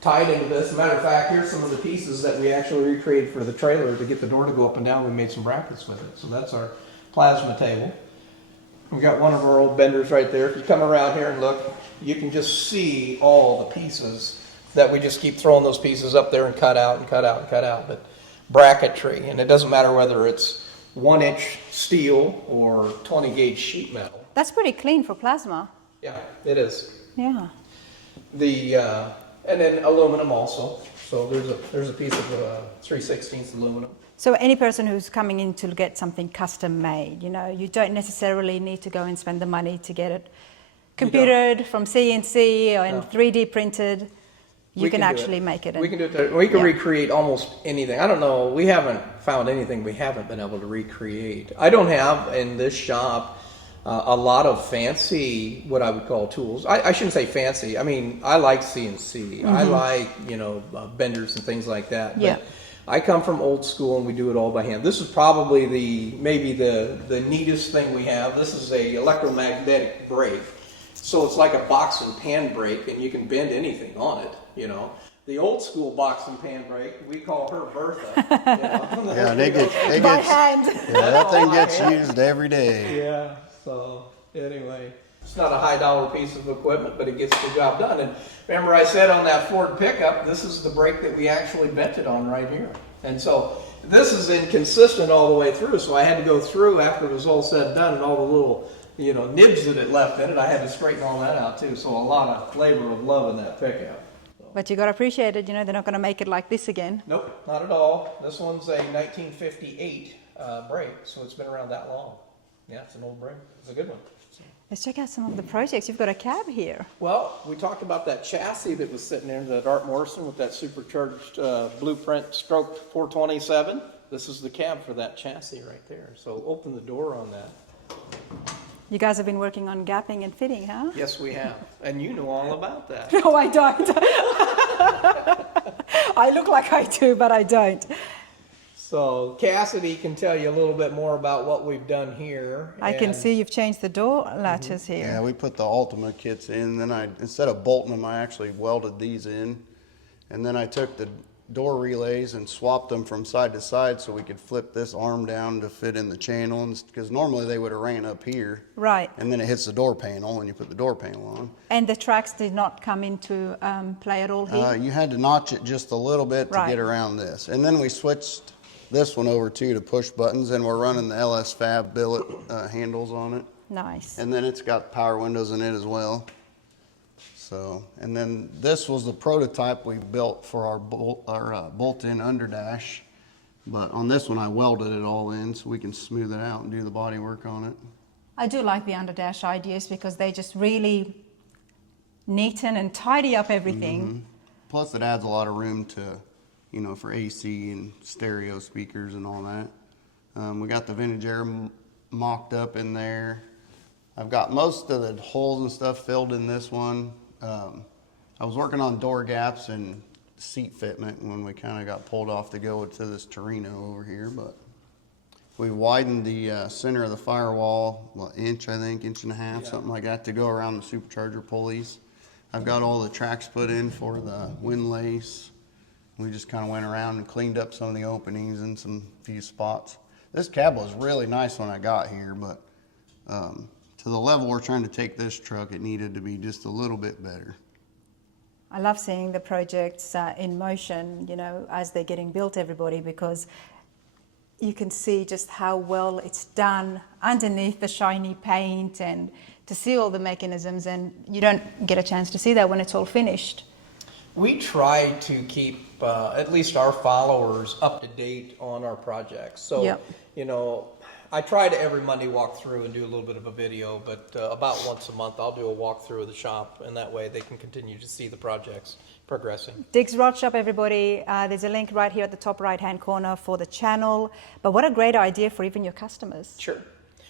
tie it into this. As a matter of fact, here's some of the pieces that we actually recreated for the trailer to get the door to go up and down. We made some brackets with it. So that's our plasma table. We've got one of our old benders right there. If you come around here and look, you can just see all the pieces that we just keep throwing those pieces up there and cut out and cut out and cut out. But bracketry, and it doesn't matter whether it's 1-inch steel or 20 gauge sheet metal. That's pretty clean for plasma. Yeah, it is. Yeah. And then aluminum also. So there's a piece of 3/16 aluminum. So any person who's coming in to get something custom made, you know, you don't necessarily need to go and spend the money to get it computered from CNC or and 3D printed. You can actually make it. We can do it. We can Yeah. recreate almost anything. I don't know. We haven't found anything we haven't been able to recreate. I don't have in this shop a lot of fancy, what I would call tools. I shouldn't say fancy. I mean, I like CNC. I like, benders and things like that. But Yeah. I come from old school and we do it all by hand. This is probably maybe the neatest thing we have. This is a electromagnetic brake. So it's like a box and pan brake, and you can bend anything on it, you know. The old school box and pan brake, we call her Bertha. You know? Yeah, they get By hand. yeah, that thing gets used every day. Yeah, so anyway, it's not a high dollar piece of equipment, but it gets the job done. And remember I said on that Ford pickup, this is the brake that we actually bent it on right here. And so this is inconsistent all the way through, so I had to go through after it was all said and done, and all the little nibs that it left in it, I had to straighten all that out too. So a lot of labor of love in that pickup. But you got to appreciate it. You know, they're not going to make it like this again. Nope, not at all. This one's a 1958 brake, so it's been around that long. Yeah, it's an old brake. It's a good one. Let's check out some of the projects. You've got a cab here. Well, we talked about that chassis that was sitting there, that Art Morrison with that supercharged blueprint stroked 427. This is the cab for that chassis right there. So open the door on that. You guys have been working on gapping and fitting, huh? Yes, we have. And you know all about that. No, I don't. I look like I do, but I don't. So Cassidy can tell you a little bit more about what we've done here. I can And see you've changed the door latches here. Yeah, we put the Ultima kits in, then instead of bolting them, I actually welded these in. And then I took the door relays and swapped them from side to side so we could flip this arm down to fit in the channel, because normally they would have ran up here. Right. And then it hits the door panel and you put the door panel on. And the tracks did not come into play at all here? You had to notch it just a little bit to Right. get around this. And then we switched this one over too to push buttons, and we're running the LS Fab billet handles on it. Nice. And then it's got power windows in it as well. So, and then this was the prototype we built for our bolt-in underdash. But on this one, I welded it all in so we can smooth it out and do the body work on it. I do like the underdash ideas because they just really neaten and tidy up everything. Plus, it adds a lot of room to, for AC and stereo speakers and all that. We got the vintage air mocked up in there. I've got most of the holes and stuff filled in this one. I was working on door gaps and seat fitment when we kind of got pulled off to go to this Torino over here, but we widened the center of the firewall, inch and a half, something like that, to go around the supercharger pulleys. I've got all the tracks put in for the wind lace. We just kind of went around and cleaned up some of the openings in some few spots. This cab was really nice when I got here, but to the level we're trying to take this truck, it needed to be just a little bit better. I love seeing the projects in motion, as they're getting built, everybody, because you can see just how well it's done underneath the shiny paint, and to see all the mechanisms, and you don't get a chance to see that when it's all finished. We try to keep at least our followers up to date on our projects. So, Yep. I try to every Monday walk through and do a little bit of a video, but about once a month I'll do a walkthrough of the shop, and that way they can continue to see the projects progressing. Dick's Rod Shop, everybody. There's a link right here at the top right-hand corner for the channel. But what a great idea for even your customers. Sure.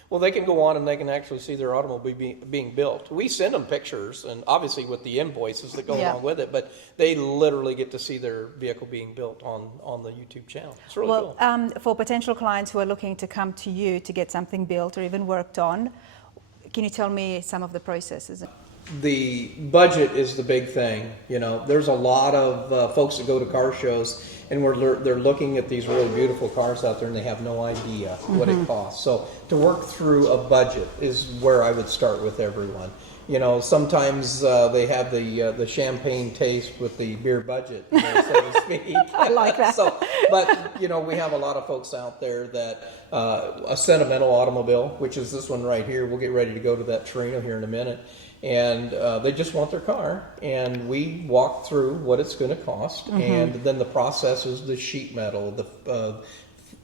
Well, they can go on and they can actually see their automobile being built. We send them pictures, and obviously with the invoices that go Yeah. along with it, but they literally get to see their vehicle being built on the YouTube channel. It's really cool. For potential clients who are looking to come to you to get something built or even worked on, can you tell me some of the processes? The budget is the big thing. You know, there's a lot of folks that go to car shows, and they're looking at these really beautiful cars out there, and they have no idea what it costs. So to work through a budget is where I would start with everyone. You know, sometimes they have the champagne taste with the beer budget, you know, so to speak. I like that. But you know, we have a lot of folks out there that a sentimental automobile, which is this one right here. We'll get ready to go to that Torino here in a minute. And they just want their car, and we walk through what it's going to cost, and then the process is the sheet metal,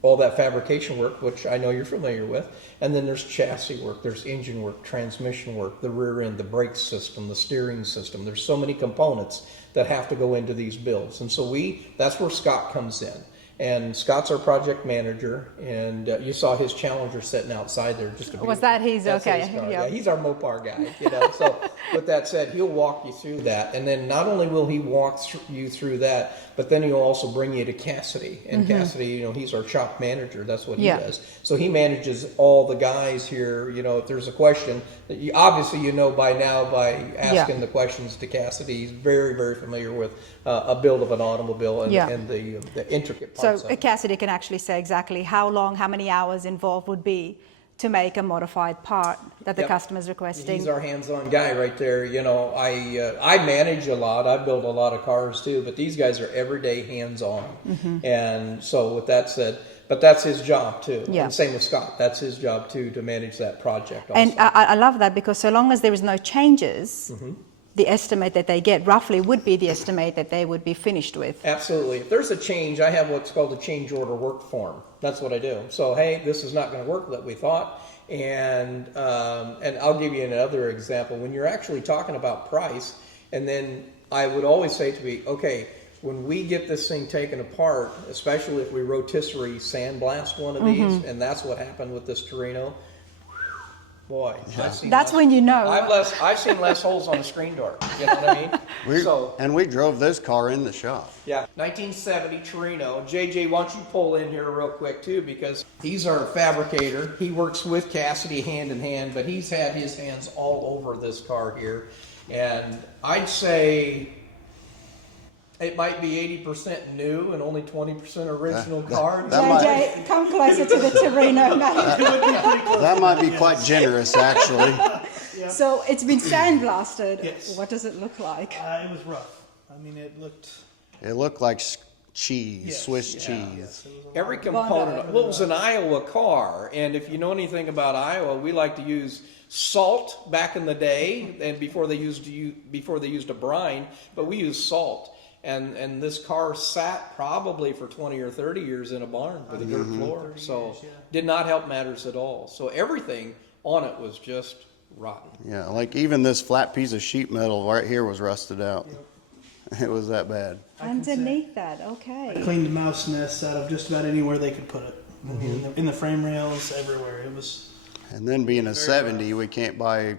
all that fabrication work, which I know you're familiar with, and then there's chassis work, there's engine work, transmission work, the rear end, the brake system, the steering system. There's so many components that have to go into these builds, and so that's where Scott comes in. And Scott's our project manager, and you saw his Challenger sitting outside there. Was that his? That's Okay. his car. Yeah. Yeah, he's our Mopar guy, you know. So with that said, he'll walk you through that, and then not only will he walk you through that, but then he'll also bring you to Cassidy. And Cassidy, you know, he's our shop manager. That's what he does. So he manages all the guys here. You know, if there's a question that obviously you know by now by asking the questions to Cassidy, he's very, very familiar with a build of an automobile and the intricate parts. So Cassidy can actually say exactly how long, how many hours involved would be to make a modified part that the customer is requesting. He's our hands-on guy right there. You know, I manage a lot. I build a lot of cars too, but these guys are everyday hands-on. And so with that said, but that's his job too. Yeah. And same with Scott. That's his job too, to manage that project also. And I love that, because so long as there is no changes, the estimate that they get roughly would be the estimate that they would be finished with. Absolutely. If there's a change, I have what's called a change order work form. That's what I do. So, hey, this is not going to work that we thought. And I'll give you another example. When you're actually talking about price, and then I would always say to me, okay, when we get this thing taken apart, especially if we rotisserie sandblast one of these, and that's what happened with this Torino, boy, That's when you know. I've seen less holes on a screen door. You know what I mean? And we drove this car in the shop. Yeah, 1970 Torino. JJ, why don't you pull in here real quick too, because he's our fabricator. He works with Cassidy hand in hand, but he's had his hands all over this car here. And I'd say it might be 80% new and only 20% original car. JJ, come closer to the Torino, mate. That might be quite generous, actually. So it's been sandblasted. Yes. What does it look like? It was rough. I mean, it looked. It looked like cheese, Yes, Swiss yeah, cheese. yes, it was a Every lot. component, well, it was an Iowa car, and if you know anything about Iowa, we like to use salt back in the day, and before they used a brine, but we used salt. And this car sat probably for 20 or 30 years in a barn with a dirt floor, so did not help matters at all. So everything on it was just rotten. Yeah, like even this flat piece of sheet metal right here was rusted out. It was that bad. Underneath that, okay. Cleaned mouse nests out of just about anywhere they could put it. In the frame rails, everywhere. It was. And then being a 70, we can't buy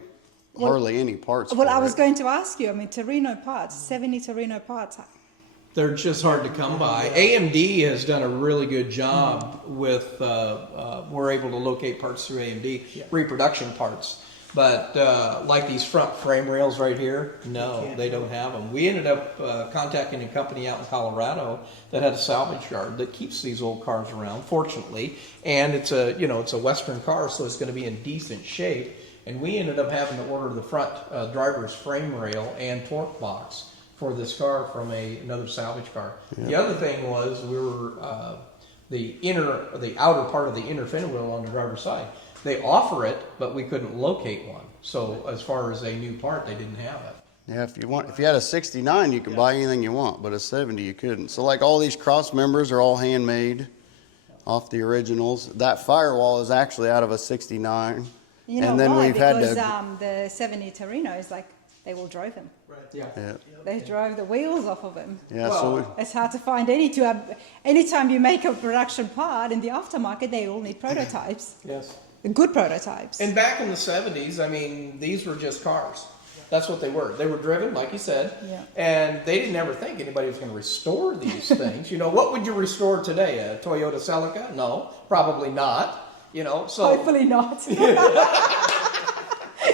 hardly any parts. Well, for I was it. going to ask you, I mean, Torino parts, 70 Torino parts. They're just hard to come by. AMD has done a really good job with, we're able to locate parts through AMD, reproduction parts. But like these front frame rails right here, no, they don't have them. We ended up contacting a company out in Colorado that had a salvage yard that keeps these old cars around, fortunately. And it's a Western car, so it's going to be in decent shape. And we ended up having to order the front driver's frame rail and torque box for this car from another salvage car. Yeah. The other thing was we were the outer part of the inner fender wheel on the driver's side. They offer it, but we couldn't locate one. So as far as a new part, they didn't have it. Yeah, if you had a 69, you could buy anything you want, but a 70 you couldn't. So like all these cross members are all handmade. off the originals. That firewall is actually out of a 69. You know and then why? we've had Because to, the 70 Torino is like, they all drove him. Right. Yeah. yeah, They drove the wheels off of him. yeah. Well, So we, It's hard to find anytime you make a production part in the aftermarket, they all need prototypes. Yes. Good prototypes. And back in the 70s, I mean, these were just cars. That's what they were. They were driven, like you said, Yeah. and they didn't ever think anybody was going to restore these things. You know, what would you restore today? A Toyota Celica? No, probably not. You know, so Hopefully not.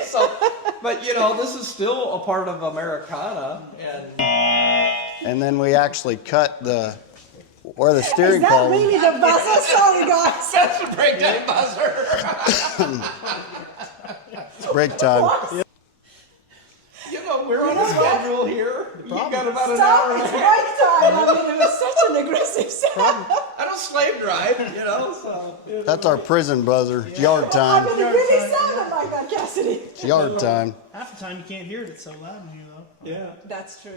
so, but you know, this is still a part of Americana, and then we actually cut where the Is steering that column. really the buzzer? Sorry, guys. that's a breakdown buzzer. It's break time. You know, we're on a schedule here. You got about an Stop, hour and a it's half. break time. I mean, it was such an aggressive sound. I don't slave drive, you know, so. That's our prison buzzer. It's yard I time. mean, it really sounded like that, Cassidy. It's yard time. Half the time you can't hear it. It's so loud in here, though. Yeah. That's true.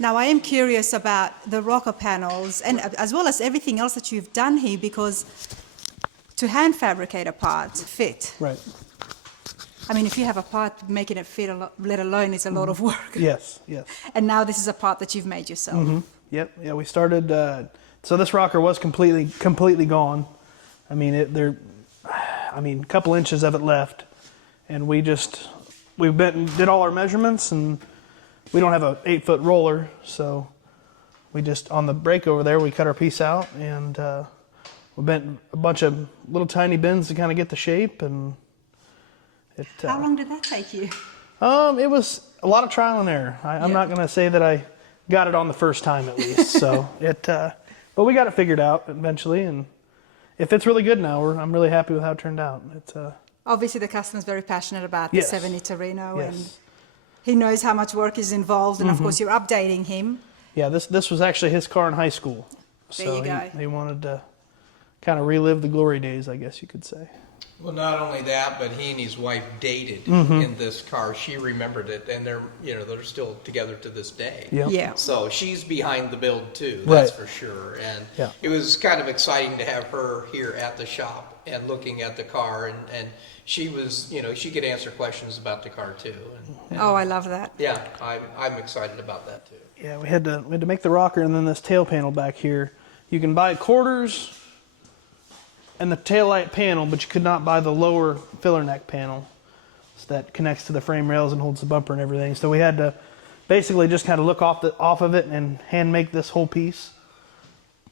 Now, I am curious about the rocker panels and as well as everything else that you've done here, because to hand fabricate a part fit. Right. I mean, if you have a part, making it fit, let alone, is a lot of work. Yes. Yes. And now this is a part that you've made yourself. Yep. Yeah. We started. So this rocker was completely gone. I mean, a couple inches of it left, and we did all our measurements, and we don't have a 8-foot roller, so we just on the brake over there we cut our piece out, and we bent a bunch of little tiny bends to kind of get the shape, and it. How long did that take you? It was a lot of trial and error. I'm not going to say that I got it on the first time at least. So but we got it figured out eventually, and it fits really good now. I'm really happy with how it turned out. Obviously, the customer's very passionate about Yes. the 70 Torino, and Yes. he knows how much work is involved, and of course, you're updating him. Yeah, this was actually his car in high school. There So you go. he wanted to kind of relive the glory days, I guess you could say. Well, not only that, but he and his wife dated in this car. She remembered it, and they're still together to this day. Yep. Yeah. So she's behind the build too, that's Right. for sure. And Yeah. it was kind of exciting to have her here at the shop and looking at the car, and she was, she could answer questions about the car too. And Oh, I love that. yeah, I'm excited about that too. Yeah, we had to make the rocker and then this tail panel back here. You can buy quarters and the tail light panel, but you could not buy the lower filler neck panel that connects to the frame rails and holds the bumper and everything. So we had to basically just kind of look off of it and hand make this whole piece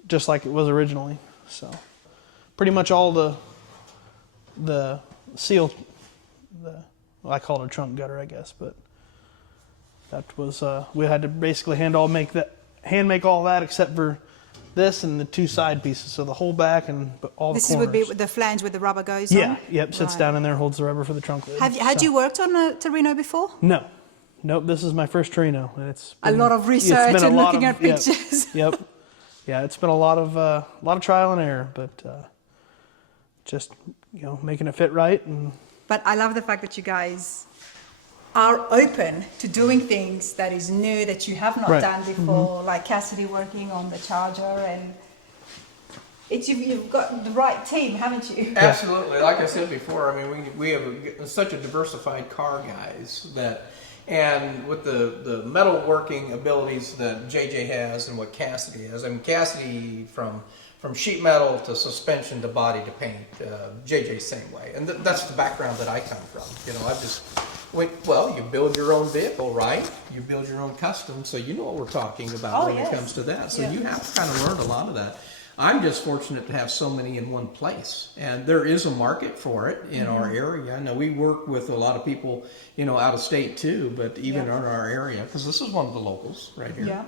just like it was originally. So pretty much all the seal, I call it a trunk gutter, I guess, but that was we had to basically hand make all that except for this and the two side pieces, so the whole back and all the This corners. would be the flange where the rubber goes on? Yeah, yep, sits Right. down in there, holds the rubber for the trunk lid. Had you worked on a Torino before? Nope, this is my first Torino, and it's A been- lot of it's research been a and lot looking of- at pictures. Yep, yeah, it's been a lot of trial and error, but just making it fit right. And But I love the fact that you guys are open to doing things that is new that you have not Right. done before, like Cassidy working on the Charger, and you've got the right team, haven't you? Absolutely. Like I said before, I mean, we have such a diversified car guys and with the metalworking abilities that JJ has and what Cassidy has. I mean, Cassidy from sheet metal to suspension to body to paint, JJ same way. And that's the background that I come from. You build your own vehicle, right? You build your own custom, so you know what we're talking about Oh, when yes. it comes to that. So Yeah. you have to kind of learn a lot of that. I'm just fortunate to have so many in one place, and there is a market for it in our area. Now we work with a lot of people, out of state too, but even in our area, because this is one of the locals right here. Yeah.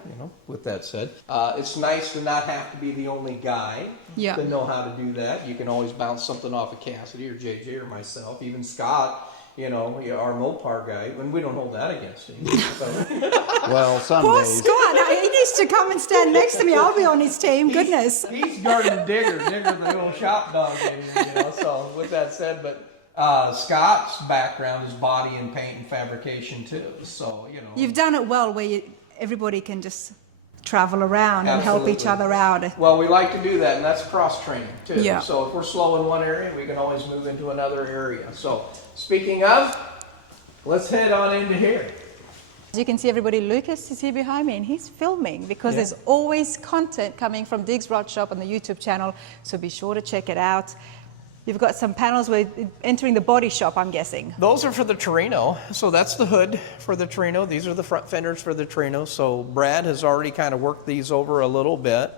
With that said, it's nice to not have to be the only guy Yeah. to know how to do that. You can always bounce something off of Cassidy or JJ or myself, even Scott. Our Mopar guy, and we don't hold that against him. So. Well, some Poor days. Scott, he needs to come and stand next to me. I'll be on his team. Goodness. He's garden digger the old shop dog. So with that said, but Scott's background is body and paint and fabrication too. So You've done it well where everybody can just travel around and help each Absolutely. other out. Well, we like to do that, and that's cross-training, too. Yeah. So if we're slow in one area, we can always move into another area. So speaking of, let's head on into here. As you can see, everybody, Lucas is here behind me and he's filming because Yeah. there's always content coming from Diggs Rod Shop on the YouTube channel, so be sure to check it out. You've got some panels with entering the body shop, I'm guessing. Those are for the Torino. So that's the hood for the Torino. These are the front fenders for the Torino. So Brad has already kind of worked these over a little bit.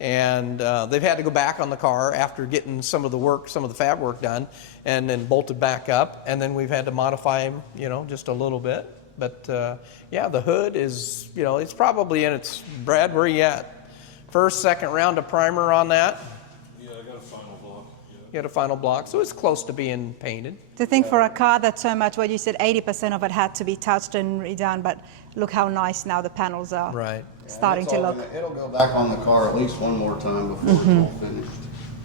And they've had to go back on the car after getting some of the work, some of the fab work done, and then bolted back up. And then we've had to modify them, you know, just a little bit. But yeah, the hood is, you know, it's probably in its, Brad, where you at? First, second round of primer on that? Yeah, I got a final block. Yeah. You had a final block, so it's close to being painted. To think for a car that's so much, what you said, 80% of it had to be touched and redone, but look how nice now the panels are Right. starting to look. It'll go back on the car at least one more time before it's all finished.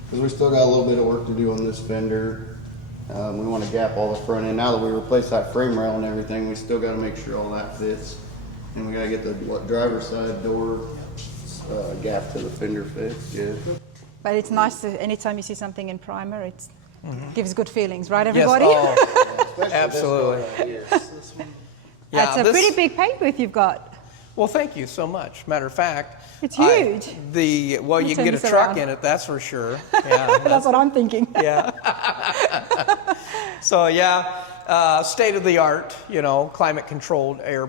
Because we still got a little bit of work to do on this fender. We want to gap all the front end. Now that we replaced that frame rail and everything, we still got to make sure all that fits. And we got to get the driver's side door gap to the fender fits. Yeah. But it's nice to, anytime you see something in primer, it gives good feelings, right, everybody? Yes, oh, Especially absolutely. this one right here. Yeah, That's a this- pretty big paint booth you've got. Well, thank you so much. Matter of fact, It's huge. Well, you can turn get a this truck around. in it, that's for sure. Yeah, That's what I'm thinking. yeah. So yeah, state of the art, you know, climate controlled air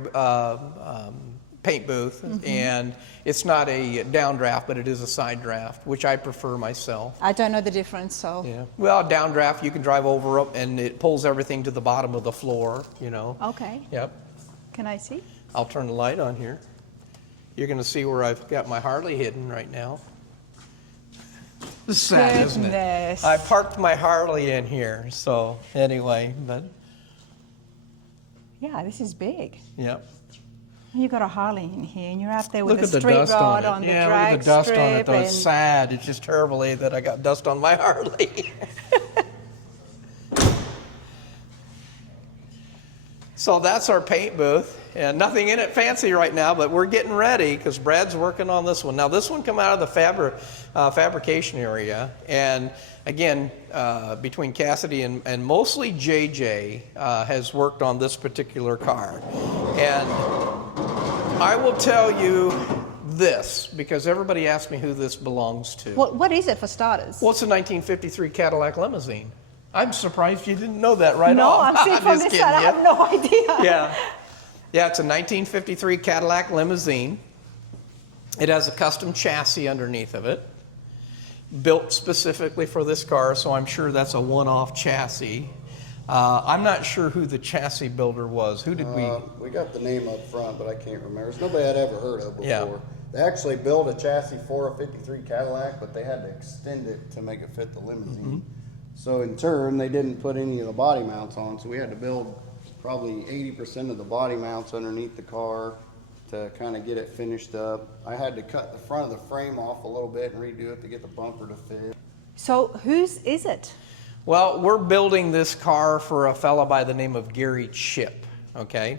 paint booth, and it's not a downdraft, but it is a side draft, which I prefer myself. I don't know the difference, so. Yeah. Well, downdraft, you can drive over it, and it pulls everything to the bottom of the floor, you know. Okay, Yep. can I see? I'll turn the light on here. You're going to see where I've got my Harley hidden right now. Sad, isn't it? Goodness. I parked my Harley in here, so anyway, but Yeah, this is big. yep. You've got a Harley in here, and you're out there with Look a at the street dust rod on it. the Yeah, drag look at the dust strip. on it, though. It's and- sad. It's just terribly that I got dust on my Harley. So that's our paint booth, and nothing in it fancy right now, but we're getting ready because Brad's working on this one. Now this one come out of the fabrication area, and again, between Cassidy and mostly JJ has worked on this particular car. And I will tell you this, because everybody asks me who this belongs to. What is it for starters? Well, it's a 1953 Cadillac limousine. I'm surprised you didn't know that right no, off. I'm seeing from Just this kidding side, I you. have no idea. Yeah. Yeah, it's a 1953 Cadillac limousine. It has a custom chassis underneath of it, built specifically for this car, so I'm sure that's a one-off chassis. I'm not sure who the chassis builder was. Who did we? We got the name up front, but I can't remember. It's nobody I'd ever heard of before. Yeah. They actually built a chassis for a 53 Cadillac, but they had to extend it to make it fit the limousine. So in turn, they didn't put any of the body mounts on, so we had to build probably 80% of the body mounts underneath the car to kind of get it finished up. I had to cut the front of the frame off a little bit and redo it to get the bumper to fit. So whose is it? Well, we're building this car for a fella by the name of Gary Chip, okay?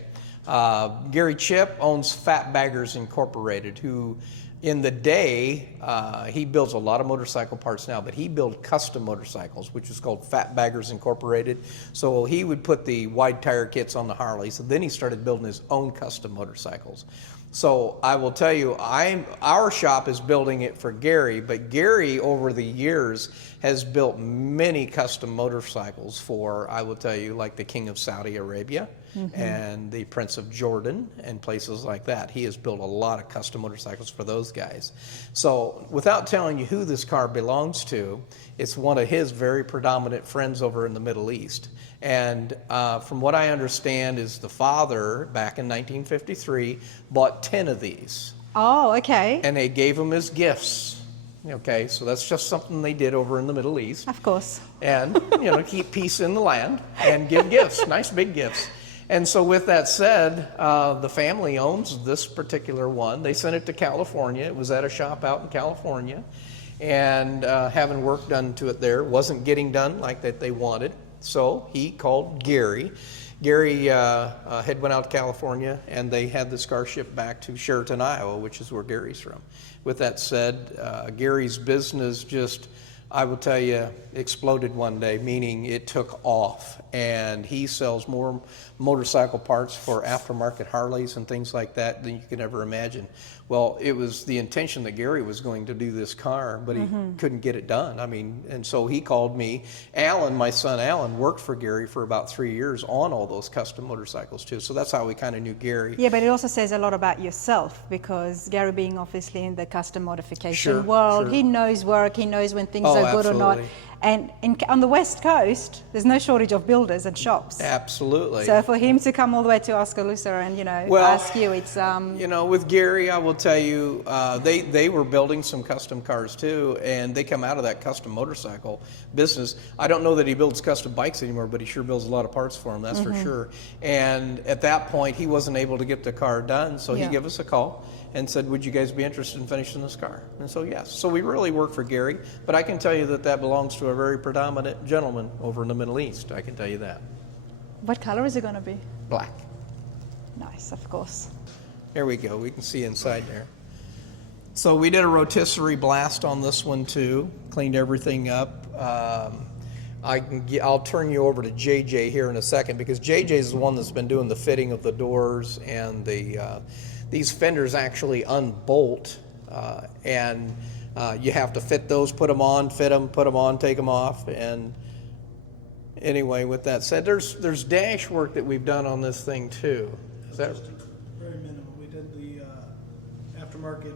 Gary Chip owns Fat Baggers Incorporated, who in the day, he builds a lot of motorcycle parts now, but he built custom motorcycles, which is called Fat Baggers Incorporated. So he would put the wide tire kits on the Harleys, and then he started building his own custom motorcycles. So I will tell you, our shop is building it for Gary, but Gary over the years has built many custom motorcycles for, I will tell you, like the King of Saudi Arabia and the Prince of Jordan and places like that. He has built a lot of custom motorcycles for those guys. So without telling you who this car belongs to, it's one of his very predominant friends over in the Middle East. And from what I understand is the father, back in 1953, bought 10 of these. Oh, okay. And they gave him as gifts. Okay, so that's just something they did over in the Middle East. Of course. And, keep peace in the land and give gifts, nice big gifts. And so with that said, the family owns this particular one. They sent it to California. It was at a shop out in California. And having work done to it there, wasn't getting done like that they wanted. So he called Gary. Gary had went out to California, and they had this car shipped back to Sheraton, Iowa, which is where Gary's from. With that said, Gary's business just, I will tell you, exploded one day, meaning it took off. And he sells more motorcycle parts for aftermarket Harleys and things like that than you could ever imagine. Well, it was the intention that Gary was going to do this car, but he couldn't get it done. I mean, and so he called me. Alan, my son Alan, worked for Gary for about 3 years on all those custom motorcycles too. So that's how we kind of knew Gary. Yeah, but it also says a lot about yourself, because Gary being obviously in the custom modification Sure, world, sure. he knows work, he knows when things Oh, are good or not. absolutely. And on the West Coast, there's no shortage of builders and shops. Absolutely. So for him to come all the way to Oskaloosa and, Well, ask you, it's... You know, with Gary, I will tell you, they were building some custom cars too, and they come out of that custom motorcycle business. I don't know that he builds custom bikes anymore, but he sure builds a lot of parts for them, that's for sure. And at that point, he wasn't able to get the car done, so he Yeah. gave us a call and said, would you guys be interested in finishing this car? And so yes. So we really work for Gary, but I can tell you that belongs to a very predominant gentleman over in the Middle East. I can tell you that. What color is it going to be? Black. Nice, of course. There we go. We can see inside there. So we did a rotisserie blast on this one too. Cleaned everything up. I'll turn you over to JJ here in a second, because JJ is the one that's been doing the fitting of the doors, and these fenders actually unbolt, and you have to fit those, put them on, fit them, put them on, take them off. And anyway, with that said, there's dash work that we've done on this thing too. Is that? Very minimal. We did the aftermarket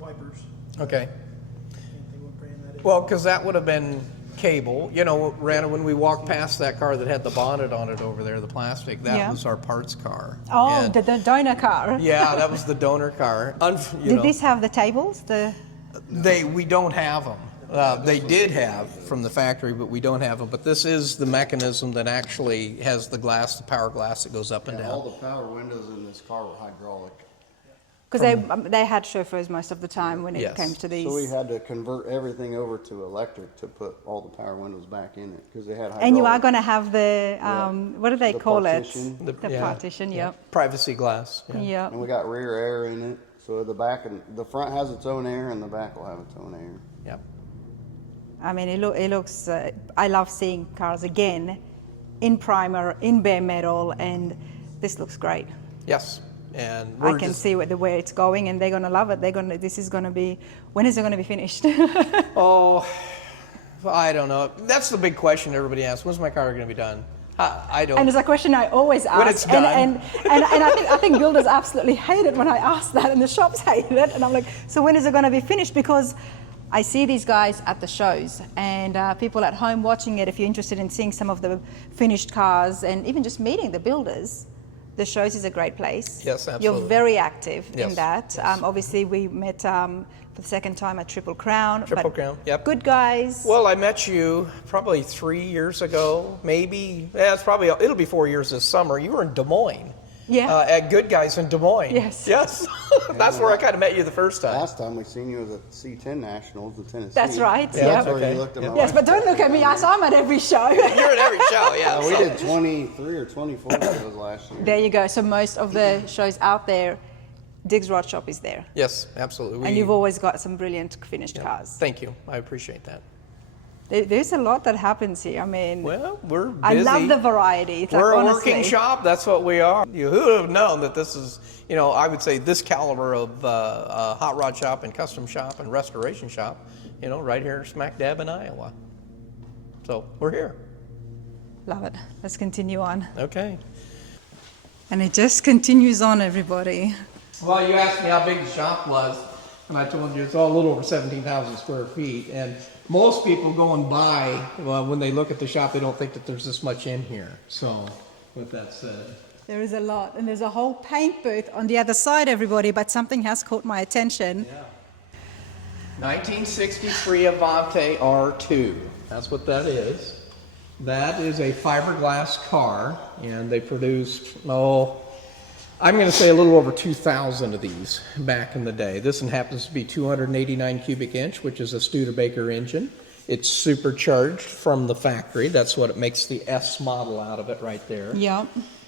wipers. Okay. Anything with brand that in. Well, because that would have been cable. You know, Rana, when we walked past that car that had the bonnet on it over there, the plastic, that Yeah. was our parts car. Oh, And- the donor car. yeah, that was the donor car. Did this have the tables? We don't have them. They did have from the factory, but we don't have them. But this is the mechanism that actually has the glass, the power glass that goes up and All down. the power windows in this car were hydraulic. Because they had chauffeurs most of the time when it Yes. came to these. So we had to convert everything over to electric to put all the power windows back in it, because they had hydraulic. And you are going to have the, what do they The call partition. it? The Yeah. partition, yep. Privacy glass. Yeah. Yep. And we got rear air in it, so the back and the front has its own air, and the back will have its own air. Yep. I mean, it looks, I love seeing cars again in primer, in bare metal, and this looks great. Yes. And I we're can just, see where it's going, and they're going to love it. This is going to be, when is it going to be finished? oh, I don't know. That's the big question everybody asks. When's my car going to be done? I don't. And it's a question I always ask. When it's done. And I think builders absolutely hate it when I ask that, and the shops hate it. And I'm like, so when is it going to be finished? Because I see these guys at the shows, and people at home watching it, if you're interested in seeing some of the finished cars and even just meeting the builders, the shows is a great place. Yes, absolutely. You're very active Yes, in that. yes. Obviously, we met for the second time at Triple Crown. Triple but Crown, yep. Good guys. Well, I met you probably 3 years ago, maybe. Yeah, it'll be 4 years this summer. You were in Des Moines. Yeah. At Good Guys in Des Moines. Yes. Yes. That's where I kind of met you the first time. Last time we seen you was at C10 Nationals in Tennessee. That's right, Yeah, yeah. That's where Okay. you looked at my Yes, wife. but don't look at me. I'm at every show. You're at every show, yeah. We so- did 23 or 24 shows last year. There you go. So most of the shows out there, Diggs Rod Shop is there. Yes, absolutely. And you've always got some brilliant finished cars. Thank you. I appreciate that. There's a lot that happens here. I mean, Well, we're busy. I love the variety. It's We're like, a honestly, working shop. That's what we are. You who would have known that this is, I would say this caliber of hot rod shop and custom shop and restoration shop, right here smack dab in Iowa. So we're here. Love it. Let's continue on. Okay. And it just continues on, everybody. Well, you asked me how big the shop was, and I told you it's all a little over 17,000 square feet. And most people going by, well, when they look at the shop, they don't think that there's this much in here. So, with that said. There is a lot. And there's a whole paint booth on the other side, everybody, but something has caught my attention. Yeah. 1963 Avante R2. That's what that is. That is a fiberglass car, and they produced, I'm going to say a little over 2,000 of these back in the day. This one happens to be 289 cubic inch, which is a Studebaker engine, It's supercharged from the factory. That's what it makes the S model out of it right there. Yeah.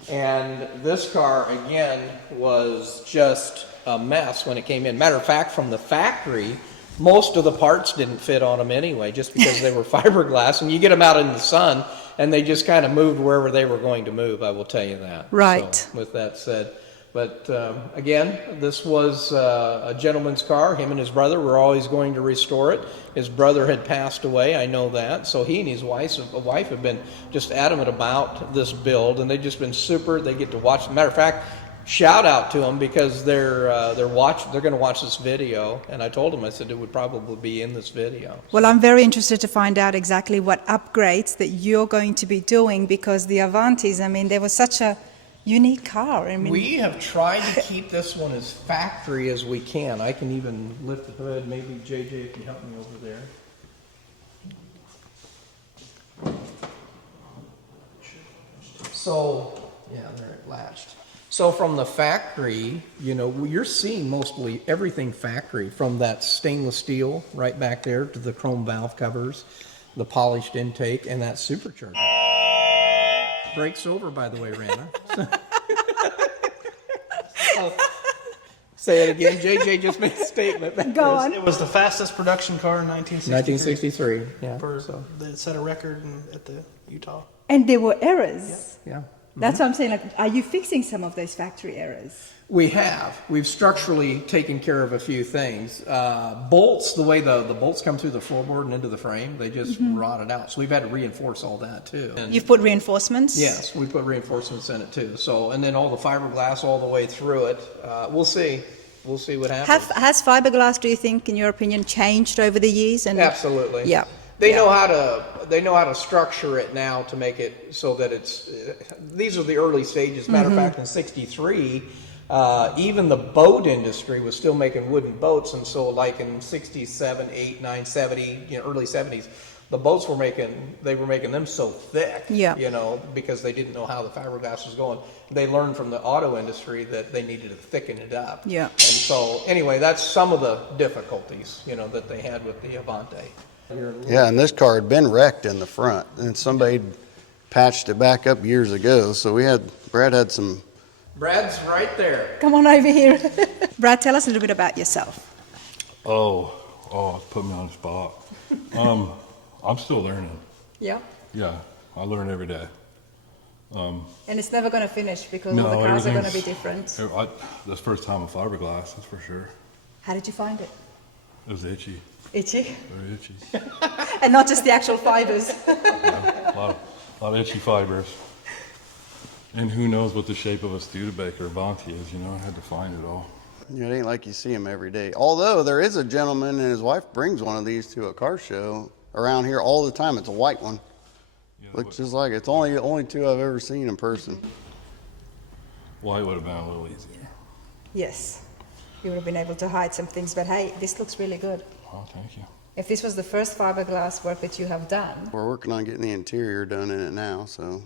And this car, again, was just a mess when it came in. Matter of fact, from the factory, most of the parts didn't fit on them anyway, just because they were fiberglass. And you get them out in the sun, and they just kind of moved wherever they were going to move, I will tell you that. Right. So, with that said. But again, this was a gentleman's car. Him and his brother were always going to restore it. His brother had passed away, I know that. So he and his wife have been just adamant about this build, and they've just been super. They get to watch. Matter of fact, shout out to them because they're going to watch this video. And I told them, I said it would probably be in this video. Well, I'm very interested to find out exactly what upgrades that you're going to be doing, because the Avantis, I mean, they were such a unique car. I mean, We have tried to keep this one as factory as we can. I can even lift the hood. Maybe JJ can help me over there. So, yeah, there it latched. So from the factory, you know, you're seeing mostly everything factory, from that stainless steel right back there to the chrome valve covers, the polished intake, and that supercharger. Brakes over, by the way, Rana. Say it again. JJ just made a statement. go on. It was the fastest production car in 1963. 1963. Yeah. They set a record at the Utah. And there were errors. Yeah. That's what I'm saying. Like, are you fixing some of those factory errors? We have. We've structurally taken care of a few things. Bolts, the way the bolts come through the floorboard and into the frame, they just rotted out. So we've had to reinforce all that too. And You've put reinforcements? yes, we put reinforcements in it too. So, and then all the fiberglass all the way through it. We'll see. We'll see what happens. Has fiberglass, do you think, in your opinion, changed over the years? And Absolutely. Yeah. They know how to structure it now to make it so that it's. These are the early stages. Matter of fact, in '63, even the boat industry was still making wooden boats, and so like in '67, '8, 9, 70, early '70s, the boats were making them so thick, Yeah. because they didn't know how the fiberglass was going. They learned from the auto industry that they needed to thicken it up. Yeah. And so anyway, that's some of the difficulties, that they had with the Avante. Yeah, and this car had been wrecked in the front, and somebody patched it back up years ago. So Brad had some. Brad's right there. Come on over here. Brad, tell us a little bit about yourself. Oh, put me on the spot. I'm still learning. Yeah. Yeah, I learn every day. And it's never going to finish because all the cars are going to be different. This first time with fiberglass, that's for sure. How did you find it? It was itchy, Itchy? very itchy. And not just the actual fibers. A lot of itchy fibers. And who knows what the shape of a Studebaker or Avanti is, I had to find it all. It ain't like you see them every day. Although there is a gentleman and his wife brings one of these to a car show around here all the time. It's a white one. Looks just like it. It's only two I've ever seen in person. White would have been a little easier. Yes. You would have been able to hide some things, but hey, this looks really good. Oh, thank you. If this was the first fiberglass work that you have done. We're working on getting the interior done in it now, so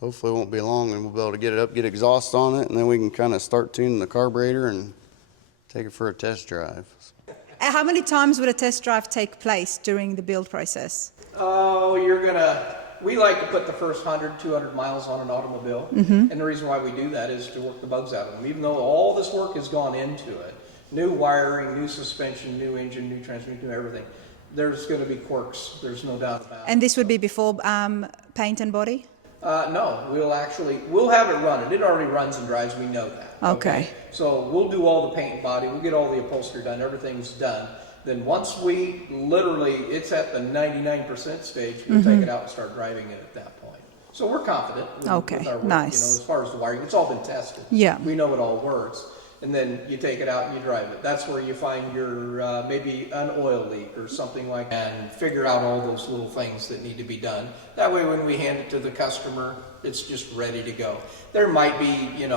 hopefully it won't be long and we'll be able to get it up, get exhaust on it, and then we can kind of start tuning the carburetor and take it for a test drive. How many times would a test drive take place during the build process? Oh, we like to put the first 100, 200 miles on an automobile. And the reason why we do that is to work the bugs out of them. Even though all this work has gone into it, new wiring, new suspension, new engine, new transmission, new everything, there's going to be quirks. There's no doubt about it. And this would be before paint and body? No, we'll have it running. It already runs and drives. We know that. Okay. So we'll do all the paint and body. We'll get all the upholstery done. Everything's done. Then once it's at the 99% stage, we'll take it out and start driving it at that point. So we're confident with our work, nice. as far as the wiring. It's all been tested. Yeah. We know it all works. And then you take it out and you drive it. That's where you find your maybe an oil leak or something like that, and figure out all those little things that need to be done. That way when we hand it to the customer, it's just ready to go. There might be, an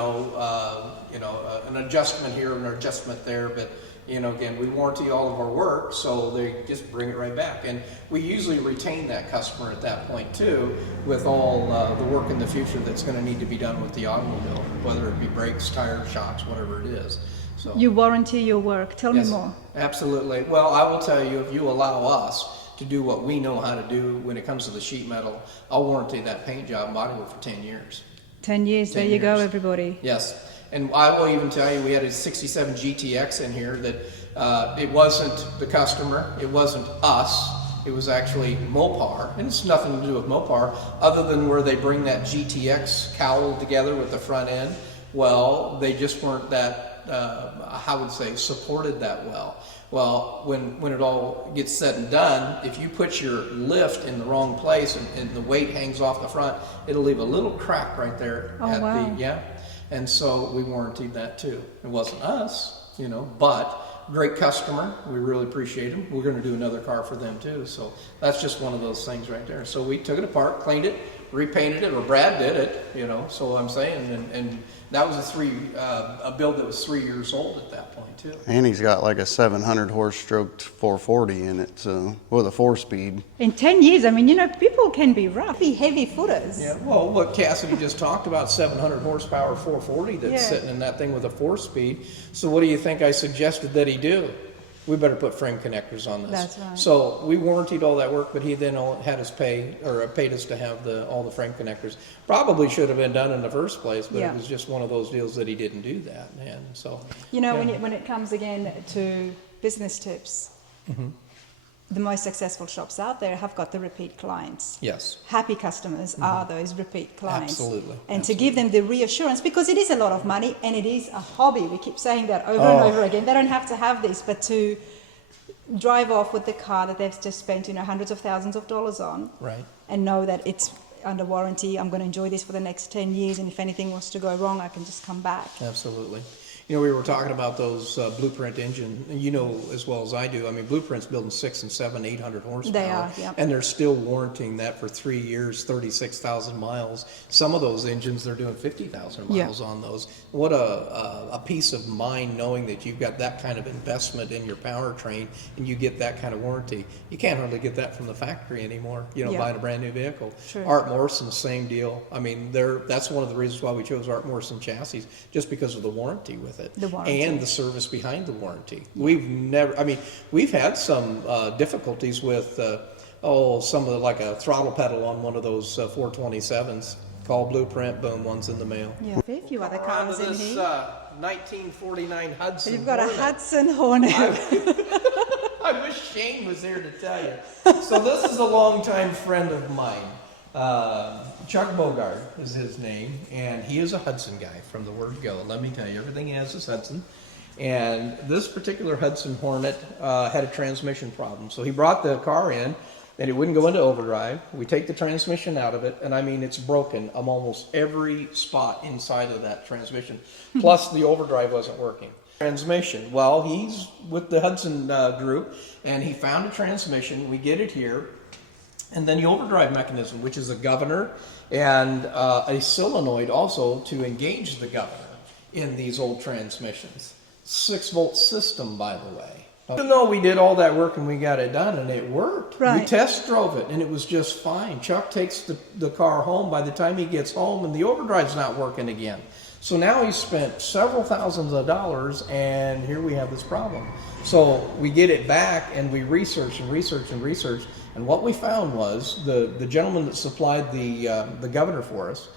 adjustment here and an adjustment there, but again, we warranty all of our work, so they just bring it right back. And we usually retain that customer at that point too, with all the work in the future that's going to need to be done with the automobile, whether it be brakes, tires, shocks, whatever it is. So You warranty your work. Tell me yes, more. absolutely. Well, I will tell you, if you allow us, to do what we know how to do when it comes to the sheet metal, I'll warranty that paint job bodywork for 10 years. 10 years, 10 there you go, years. Everybody. Yes, and I will even tell you, we had a 67 GTX in here that it wasn't the customer, it wasn't us, it was actually Mopar, and it's nothing to do with Mopar, other than where they bring that GTX cowl together with the front end. Well, they just weren't that, how would say, supported that well. Well, when it all gets said and done, if you put your lift in the wrong place and the weight hangs off the front, it'll leave a little crack right there. Oh, wow. Yeah. And so we warranted that too. It wasn't us, you know, but great customer. We really appreciate them. We're going to do another car for them too. So that's just one of those things right there. So we took it apart, cleaned it, repainted it, or Brad did it, you know, so I'm saying, and that was a build that was 3 years old at that point too. And he's got like a 700 horse stroked 440 in it, so with a 4-speed. In 10 years, I mean, you know, people can be rough, be heavy footers. Yeah, well, what Cassidy just talked about, 700 horsepower 440 that's Yeah. sitting in that thing with a 4-speed. So what do you think I suggested that he do? We better put frame connectors on this. That's right. So we warranted all that work, but he then had us paid us to have all the frame connectors. Probably should have been done in the first place, but Yeah. it was just one of those deals that he didn't do that, man. So You know, yeah. when it comes again to business tips, the most successful shops out there have got the repeat clients. Yes. Happy customers are those repeat clients. Absolutely. And to give them the reassurance, because it is a lot of money and it is a hobby. We keep saying that over and over again. They don't have to have this, but to drive off with the car that they've just spent, you know, hundreds of thousands of dollars on, Right. and know that it's under warranty. I'm going to enjoy this for the next 10 years, and if anything was to go wrong, I can just come back. Absolutely. You know, we were talking about those Blueprint engine, and you know as well as I do. I mean, Blueprint's building 600 and 700, 800 horsepower. They are, yeah. And they're still warranting that for 3 years, 36,000 miles. Some of those engines, they're doing 50,000 miles on those. What a peace of mind knowing that you've got that kind of investment in your powertrain and you get that kind of warranty. You can't hardly get that from the factory anymore, you know, Yeah. buying a brand new vehicle. True. Art Morrison, same deal. I mean, that's one of the reasons why we chose Art Morrison chassis, just because of the warranty with it. The warranty. And the service behind the warranty. We've had some difficulties with, some of like a throttle pedal on one of those 427s. Call Blueprint, boom, one's in the mail. Yeah. A few other cars in here. 1949 Hudson. You've got a Hornet. Hudson Hornet. I wish Shane was there to tell you. So this is a longtime friend of mine. Chuck Bogart is his name, and he is a Hudson guy from the word go. Let me tell you, everything he has is Hudson. And this particular Hudson Hornet had a transmission problem. So he brought the car in, and it wouldn't go into overdrive. We take the transmission out of it, and I mean, it's broken on almost every spot inside of that transmission. Plus, the overdrive wasn't working. Transmission. Well, he's with the Hudson group, and he found a transmission. We get it here. And then the overdrive mechanism, which is a governor and a solenoid also to engage the governor in these old transmissions. 6-volt system, by the way. Even though we did all that work and we got it done and it worked, Right. we test drove it and it was just fine. Chuck takes the car home. By the time he gets home, and the overdrive's not working again. So now he's spent several thousands of dollars, and here we have this problem. So we get it back, and we research and research and research, and what we found was the gentleman that supplied the governor for us.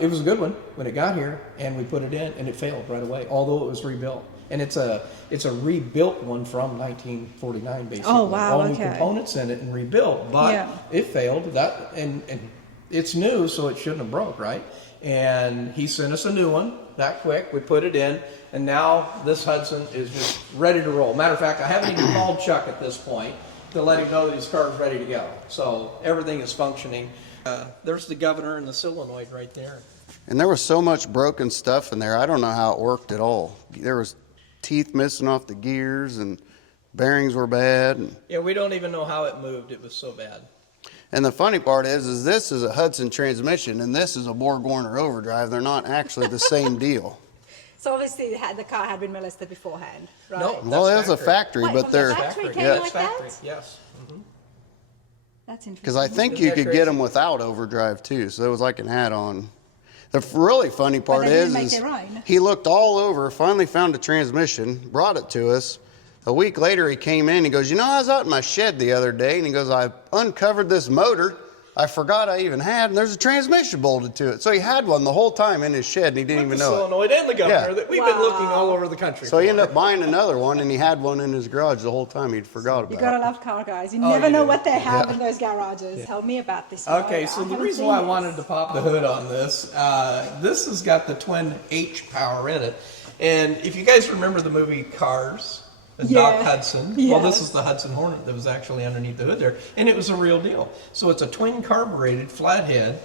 It was a good one when it got here, and we put it in, and it failed right away, although it was rebuilt. And it's a rebuilt one from 1949, basically. Oh, wow, All new okay. components in it and rebuilt, but Yeah. it failed. That and it's new, so it shouldn't have broke, right? And he sent us a new one that quick. We put it in, and now this Hudson is just ready to roll. Matter of fact, I haven't even called Chuck at this point to let him know that his car is ready to go. So everything is functioning. There's the governor and the solenoid right there. And there was so much broken stuff in there, I don't know how it worked at all. There was teeth missing off the gears, and bearings were bad. Yeah, we don't even know how it moved. It was so bad. And the funny part is this is a Hudson transmission, and this is a Borg-Warner overdrive. They're not actually the same deal. So obviously the car had been molested beforehand, right? No, Well, that's it was a factory, Wait, but from the they're... factory came Yeah. like that? Factory, yes. That's interesting. Because I think Isn't you that could crazy? get them without overdrive too, so it was like an add-on. The really funny part they didn't make is their own. he looked all over, finally found a transmission, brought it to us, A week later, he came in, he goes, you know, I was out in my shed the other day, and he goes, I uncovered this motor I forgot I even had, and there's a transmission bolted to it. So he had one the whole time in his shed, and he didn't even know it. Solenoid and the governor Yeah. that we've been looking all over the country So he for. ended up buying another one, and he had one in his garage the whole time. He'd forgot about You it. gotta love car guys. You never you know do. what they have in those garages. Tell me about this. Okay, motor. so I the haven't reason seen why I this. wanted to pop the hood on this, this has got the twin H power in it. And if you guys remember the movie Cars, Doc Hudson, well, this Yes. is the Hudson Hornet that was actually underneath the hood there. And it was a real deal. So it's a twin carbureted flathead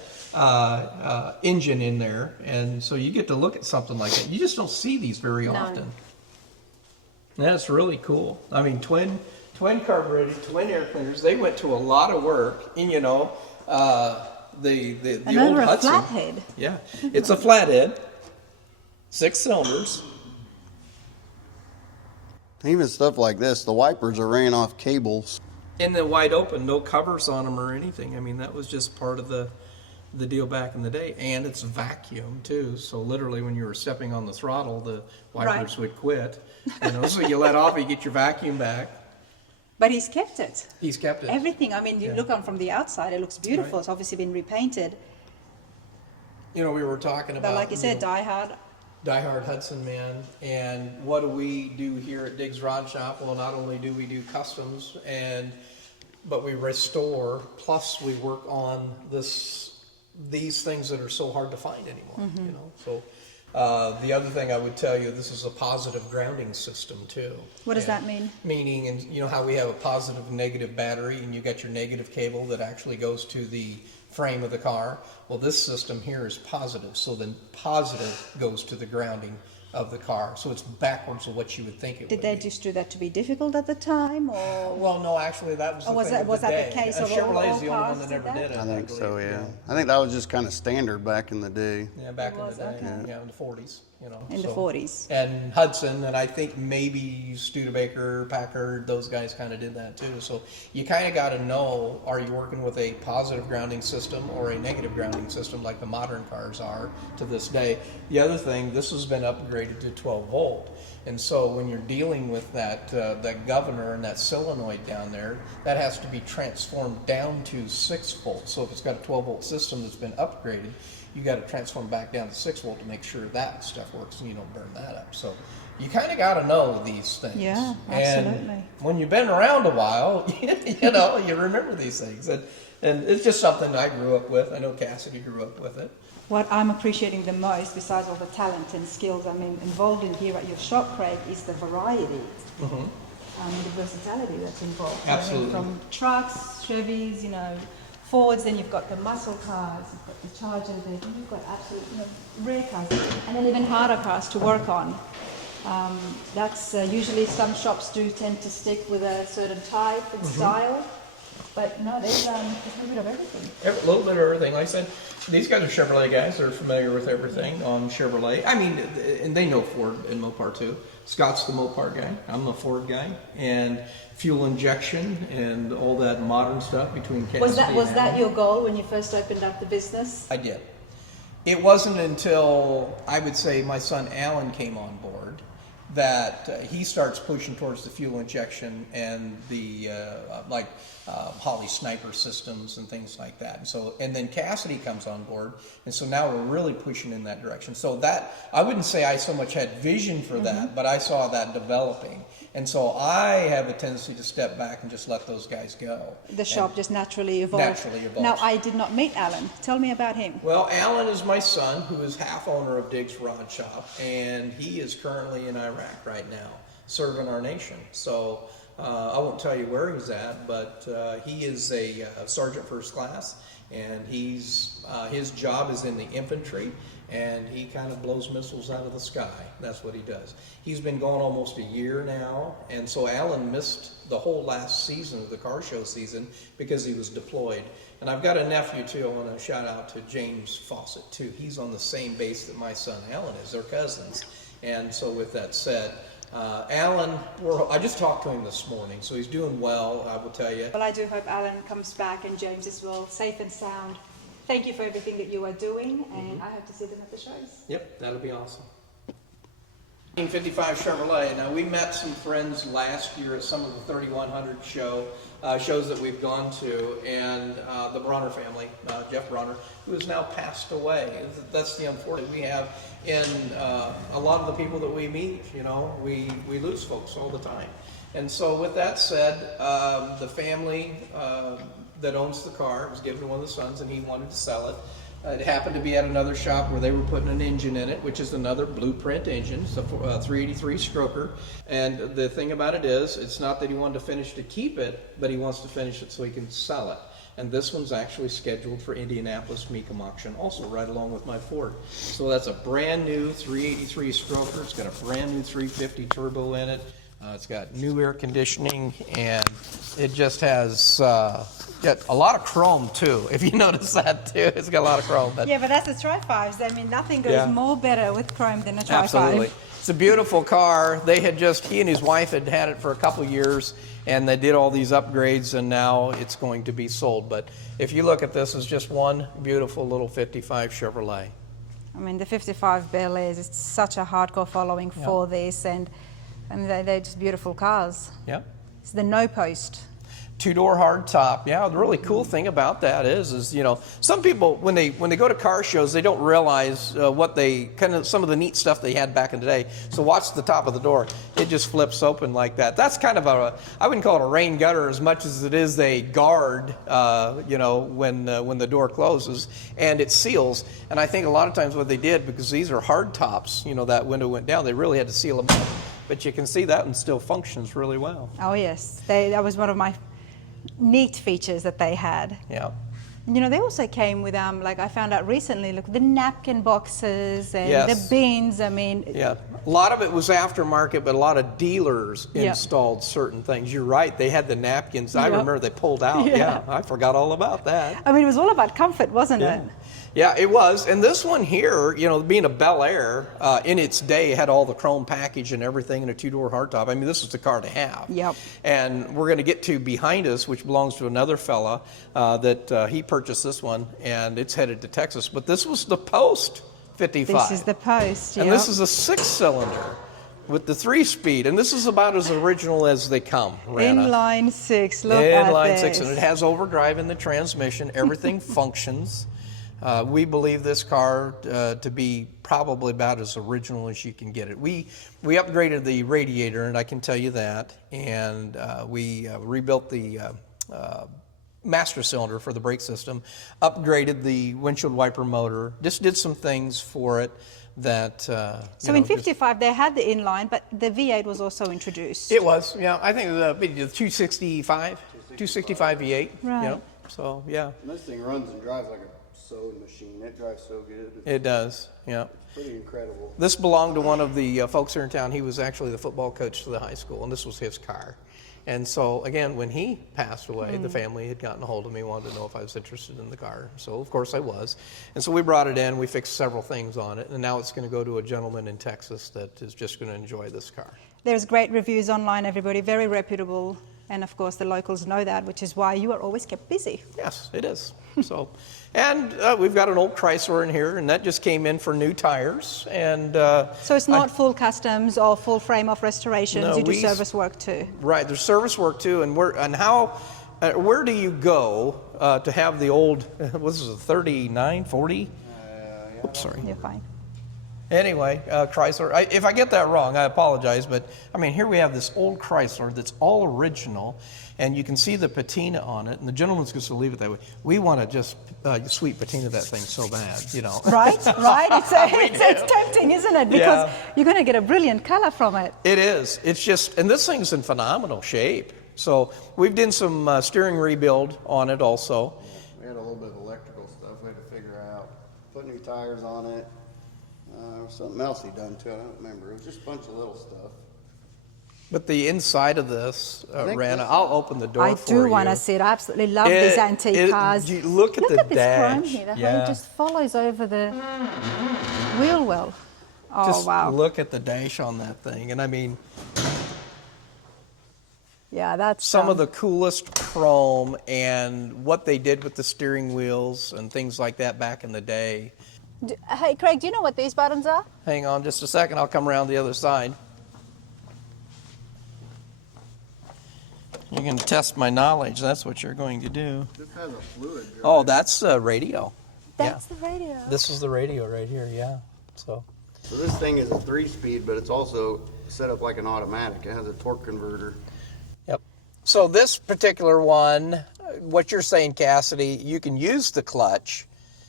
engine in there. And so you get to look at something like that. You just don't see these very often. That's really cool. I mean, twin carbureted, twin air cleaners. They went to a lot of work. And you know, the old Another a Hudson. flathead. Yeah, it's a flathead, 6 cylinders. Even stuff like this, the wipers are ran off cables. And they're wide open, no covers on them or anything. I mean, that was just part of the deal back in the day. And it's vacuum too, so literally when you were stepping on the throttle, the wipers would quit. You know, so you let off, you get your vacuum back. But he's kept it. He's kept it. Everything. I mean, you look on from the outside, it looks beautiful. Right. It's obviously been repainted. You know, we were talking about. But like you said, know, diehard. Hudson man, and what do we do here at Diggs Rod Shop? Well, not only do we do customs, but we restore. Plus, we work on these things that are so hard to find anymore. You know, so the other thing I would tell you, this is a positive grounding system too. What does that mean? Meaning, and you know how we have a positive and negative battery, and you got your negative cable that actually goes to the frame of the car. Well, this system here is positive, so the positive goes to the grounding of the car. So it's backwards of what you would think it would Did they be. just do that to be difficult at the time, or Well, no, actually, that was the was thing that- of was the that the day. case And of all Chevrolet is the only cars one that did never that? did it. I think so, believe, yeah. I think that was just kind of standard back in the day. Yeah, back It in was, the day, okay. yeah, in the 40s, you know. in the so. 40s? And Hudson, and I think maybe Studebaker, Packard, those guys kind of did that too. So you kind of got to know, are you working with a positive grounding system or a negative grounding system like the modern cars are to this day? The other thing, this has been upgraded to 12 volt. And so when you're dealing with that governor and that solenoid down there, that has to be transformed down to 6 volts. So if it's got a 12 volt system that's been upgraded, you got to transform back down to 6 volt to make sure that stuff works and you don't burn that up. So you kind of got to know these things. Yeah, And absolutely. when you've been around a while, you know, you remember these things. And it's just something I grew up with. I know Cassidy grew up with it. What I'm appreciating the most, besides all the talent and skills I'm involved in here at your shop, Craig, is the variety and the versatility that's involved. So, I mean, Absolutely. from trucks, Chevys, you know, Fords, then you've got the muscle cars, you've got the Chargers, and you've got absolute, you know, rare cars, and then even harder cars to work on. That's usually some shops do tend to stick with a certain type and style, but no, there's a bit of everything. A little bit of everything. Like I said, these guys are Chevrolet guys. They're familiar with everything on Chevrolet. I mean, and they know Ford and Mopar too. Scott's the Mopar guy. I'm the Ford guy. And fuel injection and all that modern stuff between Cassidy Was and that Alan. your goal when you first opened up the business? I did. It wasn't until, I would say, my son Alan came on board that he starts pushing towards the fuel injection and the Holley sniper systems and things like that. And then Cassidy comes on board, and so now we're really pushing in that direction. So that, I wouldn't say I so much had vision for that, but I saw that developing. And so I have a tendency to step back and just let those guys go. The shop just naturally evolved. Naturally evolves. Now, I did not meet Alan. Tell me about him. Well, Alan is my son, who is half owner of Diggs Rod Shop, and he is currently in Iraq right now, serving our nation. So I won't tell you where he's at, but he is a sergeant first class, and his job is in the infantry, and he kind of blows missiles out of the sky. That's what he does. He's been gone almost a year now, and so Alan missed the whole last season of the car show season because he was deployed. And I've got a nephew too. I want to shout out to James Fawcett too. He's on the same base that my son Alan is. They're cousins. And so with that said, Alan, I just talked to him this morning, so he's doing well, I will tell you. Well, I do hope Alan comes back and James is well, safe and sound. Thank you for everything that you are doing, and I hope to see them at the shows. Yep, that'll be awesome. 1955 Chevrolet. Now, we met some friends last year at some of the 3100 shows that we've gone to, and the Bronner family, Jeff Bronner, who has now passed away. That's the unfortunate we have in a lot of the people that we meet. You know, we lose folks all the time. And so with that said, the family that owns the car, it was given to one of the sons, and he wanted to sell it. It happened to be at another shop where they were putting an engine in it, which is another blueprint engine. It's a 383 stroker. And the thing about it is, it's not that he wanted to finish to keep it, but he wants to finish it so he can sell it. And this one's actually scheduled for Indianapolis Mecum auction, also right along with my Ford. So that's a brand new 383 stroker. It's got a brand new 350 turbo in it. It's got new air conditioning, and it just has got a lot of chrome too. If you notice that too, it's got a lot of chrome. But Yeah, but that's a Tri-5s. I mean, nothing goes more better with chrome than a Tri-5. absolutely, it's a beautiful car. They had he and his wife had had it for a couple years, and they did all these upgrades, and now it's going to be sold. But if you look at this, it's just one beautiful little 55 Chevrolet. I mean, the 55 Bel Airs, it's such a hardcore following for this, and they're just beautiful cars. Yeah. It's the no post. Two-door hard top. Yeah, the really cool thing about that is you know, some people when they go to car shows, they don't realize what they some of the neat stuff they had back in the day. So watch the top of the door; it just flips open like that. That's kind of I wouldn't call it a rain gutter as much as it is a guard. You know, when the door closes and it seals. And I think a lot of times what they did, because these are hard tops, you know, that window went down, they really had to seal them up. But you can see that one still functions really well. Oh yes, that was one of my neat features that they had. Yeah. You know, they also came with like I found out recently, look, the napkin boxes and Yes. the bins. I mean, Yeah, a lot of it was aftermarket, but a lot of dealers installed certain things. You're right, they had the napkins. I remember they pulled out. Yeah, I forgot all about that. I mean, it was all about comfort, wasn't it? Yeah, it was. And this one here, you know, being a Bel Air, in its day, had all the chrome package and everything in a two-door hardtop. I mean, this was the car to have. Yep. And we're going to get to behind us, which belongs to another fella that he purchased this one, and it's headed to Texas. But this was the Post 55. This is the Post, And this is a 6-cylinder with the 3-speed, and this is about as original as they come, Rana. Inline 6, look at Inline this. 6, and it has overdrive in the transmission. Everything functions. We believe this car to be probably about as original as you can get it. We upgraded the radiator, and I can tell you that, and we rebuilt the master cylinder for the brake system, upgraded the windshield wiper motor, just did some things for it that So in 55 they had the inline, but the V8 was also introduced. It was, yeah. I think the 265 V8. Right. You know, so yeah. And this thing runs and drives like a sewing machine. It drives so good. It does, yeah. Pretty incredible. This belonged to one of the folks here in town. He was actually the football coach to the high school, and this was his car. And so, again, when he passed away, the family had gotten a hold of me, wanted to know if I was interested in the car. So, of course, I was. And so we brought it in. We fixed several things on it, and now it's going to go to a gentleman in Texas that is just going to enjoy this car. There's great reviews online, everybody, very reputable. And of course, the locals know that, which is why you are always kept busy. Yes, it is. So, and we've got an old Chrysler in here, and that just came in for new tires. And So it's not full customs or full frame-off restorations. No, you do we- service work too. Right, there's service work too, and where do you go to have the old? What is it, 39, 40? Oops, sorry. You're fine. Anyway, Chrysler. If I get that wrong, I apologize. But I mean, here we have this old Chrysler that's all original, and you can see the patina on it. And the gentleman's just going to leave it that way. We want to just sweet patina that thing so bad, you know. Right, right. It's tempting, isn't it? Because you're going to get a brilliant color from it. It is. It's just, and this thing's in phenomenal shape. So we've done some steering rebuild on it also. We had a little bit of electrical stuff we had to figure out. Put new tires on it. Something else he done too. I don't remember. It was just a bunch of little stuff. But the inside of this, think Rana, this- I'll open the door I for you. do want to see it. I absolutely love these antique cars. Look at the this dash. chrome here. The whole just follows over the wheel well. Oh, Just wow. look at the dash on that thing. And I mean, Yeah, that's some of the coolest chrome and what they did with the steering wheels and things like that back in the day. Hey, Craig, do you know what these buttons are? Hang on just a second. I'll come around the other side. You're going to test my knowledge. That's what you're going to do. This has a fluid drive. Oh, that's radio. That's the radio. This is the radio right here, yeah. So this thing is a 3-speed, but it's also set up like an automatic. It has a torque converter. Yep. So this particular one, what you're saying, Cassidy, you can use the clutch.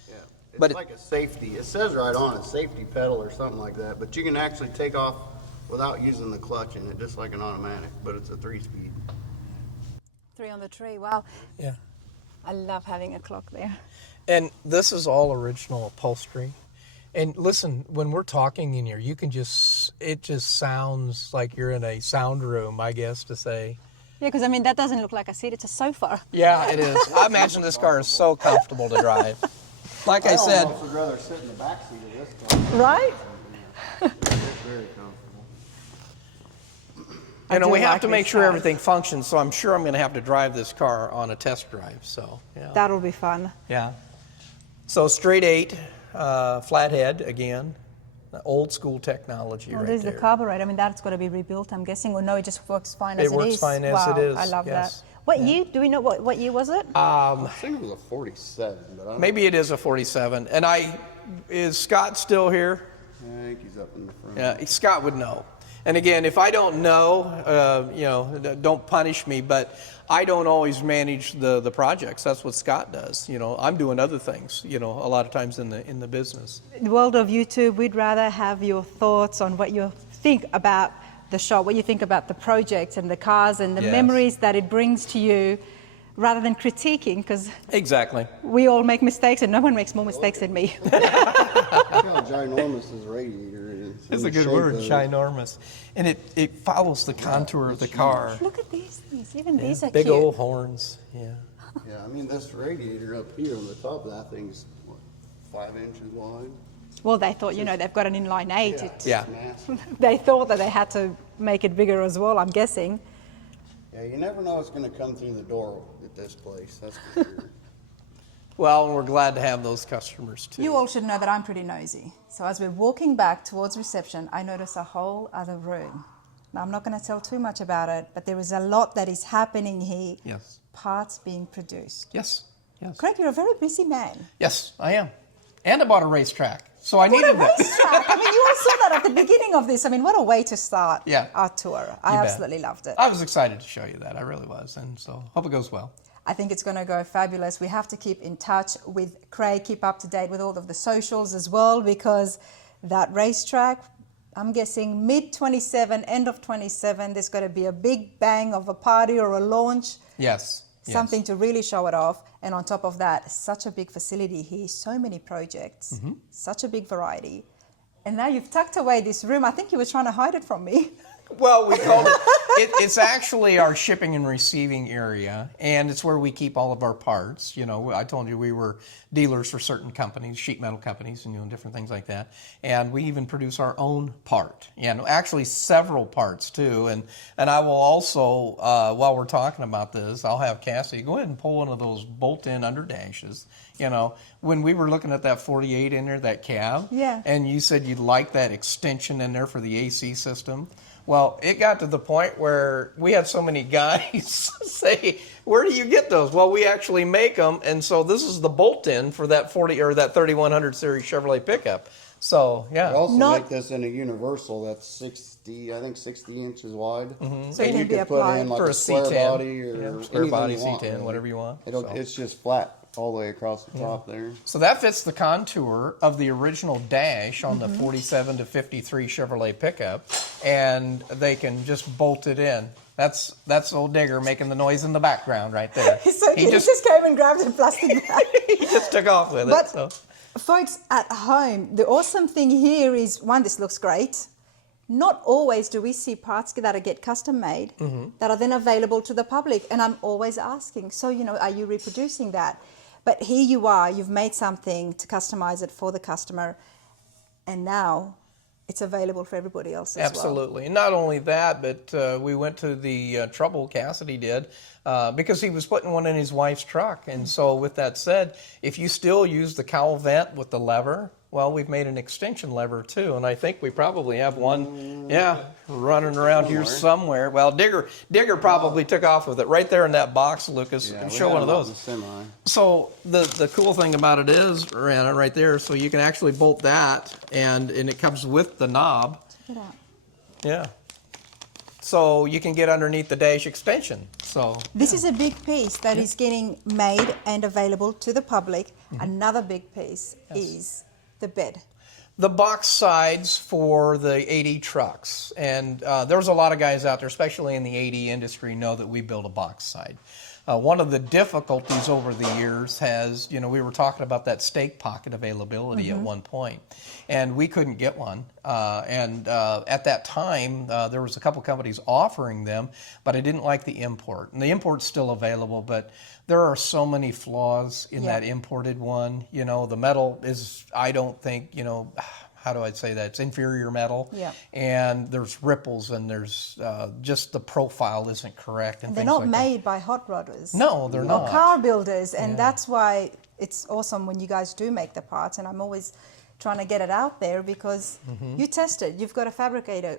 Yeah, it's But like a safety. It says right on it, safety pedal or something like that. But you can actually take off without using the clutch in it, just like an automatic. But it's a 3-speed. 3 on the tree. Wow. Yeah. I love having a clock there. And this is all original upholstery. And listen, when we're talking in here, it just sounds like you're in a sound room, I guess, to say. Yeah, because I mean, that doesn't look like a seat, it's a sofa. Yeah, it is. I imagine this car is so comfortable to drive. Like I said. almost would rather sit in the back seat of this car. Right? It's very comfortable. You know, do we have like to make this sure car. everything functions, so I'm sure I'm going to have to drive this car on a test drive. So, yeah. That'll be fun. Yeah. So straight 8, flathead again, old school technology Oh, right there's there. the carburetor. I mean, that's got to be rebuilt, I'm guessing. Or no, it just works fine as it is. It works fine as Wow, it is, I love yes. that. What year? Do we know what year was it? I think it was a 47, but I don't Maybe it is a 47. And is Scott still here? I think he's up in the front. Yeah, Scott would know. And again, if I don't know, don't punish me, but I don't always manage the projects. That's what Scott does. You know, I'm doing other things, a lot of times in the business. In the world of YouTube, we'd rather have your thoughts on what you think about the shop, what you think about the project and the cars and the Yes. memories that it brings to you, rather than critiquing, because Exactly. we all make mistakes and no one makes more mistakes than me. Look how ginormous this radiator is. That's And a the good shape word, of it. ginormous. And it follows the contour of the car. Look at these things. Even these are Big cute. old horns, yeah. Yeah, I mean, this radiator up here on the top of that thing's, what, 5 inches wide? Well, they thought, they've got an inline 8. It's Yeah. massive. They thought that they had to make it bigger as well, I'm guessing. Yeah, you never know what's going to come through the door at this place, that's for sure. Well, we're glad to have those customers too. You all should know that I'm pretty nosy. So as we're walking back towards reception, I notice a whole other room. Now, I'm not going to tell too much about it, but there is a lot that is happening here. Yes. Parts being produced. Yes. Yes. Craig, you're a very busy man. Yes, I am. And I bought a racetrack. So I What a needed that. racetrack! I mean, you all saw that at the beginning of this. I mean, what a way to start Yeah. our tour. I You bet. absolutely loved it. I was excited to show you that. I really was. And so hope it goes well. I think it's going to go fabulous. We have to keep in touch with Craig, keep up to date with all of the socials as well, because that racetrack, I'm guessing mid-27, end of 27, there's going to be a big bang of a party or a launch, Yes. something to really show it off. And on top of that, such a big facility here, so many projects, such a big variety. And now you've tucked away this room. I think you were trying to hide it from me. Well, we call it's actually our shipping and receiving area, and it's where we keep all of our parts. I told you we were dealers for certain companies, sheet metal companies, and different things like that. And we even produce our own part, and actually several parts too. And I will also, while we're talking about this, I'll have Cassie go ahead and pull one of those bolt-in underdashes. When we were looking at that 48 in there, that cab, Yeah. and you said you'd like that extension in there for the AC system. Well, it got to the point where we had so many guys say, "Where do you get those?" Well, we actually make them, and so this is the bolt-in for that 40 or that 3100 series Chevrolet pickup. So, We yeah. also Not- make this in a universal that's 60 inches wide. So it And can you be could put applied in like for a a square C10. body or Yeah, square anything body you want, C10, really. whatever you want. So. It's just flat all the way across the top there. So that fits the contour of the original dash on the 47 to 53 Chevrolet pickup, and they can just bolt it in. That's old Digger making the noise in the background right there. He's so cute. He just, just came and grabbed a plastic bag. he just took off with But- it. So. Folks at home, the awesome thing here is, one, this looks great. Not always do we see parts that get custom made that are then available to the public. And I'm always asking, so, are you reproducing that? But here you are, you've made something to customize it for the customer. And now it's available for everybody else as well. Absolutely. And not only that, but we went to the trouble Cassidy did because he was putting one in his wife's truck. And so with that said, if you still use the cowl vent with the lever, Well, we've made an extension lever too, and I think we probably have one, yeah, running around here somewhere. Well, Digger probably took off with it right there in that box, Lucas. Yeah, Show we one of have those. the semi. So the cool thing about it is, Rana, right there, so you can actually bolt that, and it comes with the knob. Check it out. Yeah. So you can get underneath the dash extension. So This is a big piece that is getting made and available to the public. Another big piece is the bed. the box sides for the 80 trucks, and there's a lot of guys out there, especially in the 80 industry, know that we build a box side. One of the difficulties over the years has, we were talking about that stake pocket availability at one point, and we couldn't get one. At that time, there was a couple companies offering them, but I didn't like the import. And the import's still available, but there are so many flaws in that imported one. The metal is, I don't think, how do I say that? It's inferior metal. Yeah. And there's ripples, and there's just the profile isn't correct. And They're things not like that. made by hot rodders. No, they're or not. car builders, and that's why it's awesome when you guys do make the parts. And I'm always trying to get it out there because you test it. You've got a fabricator,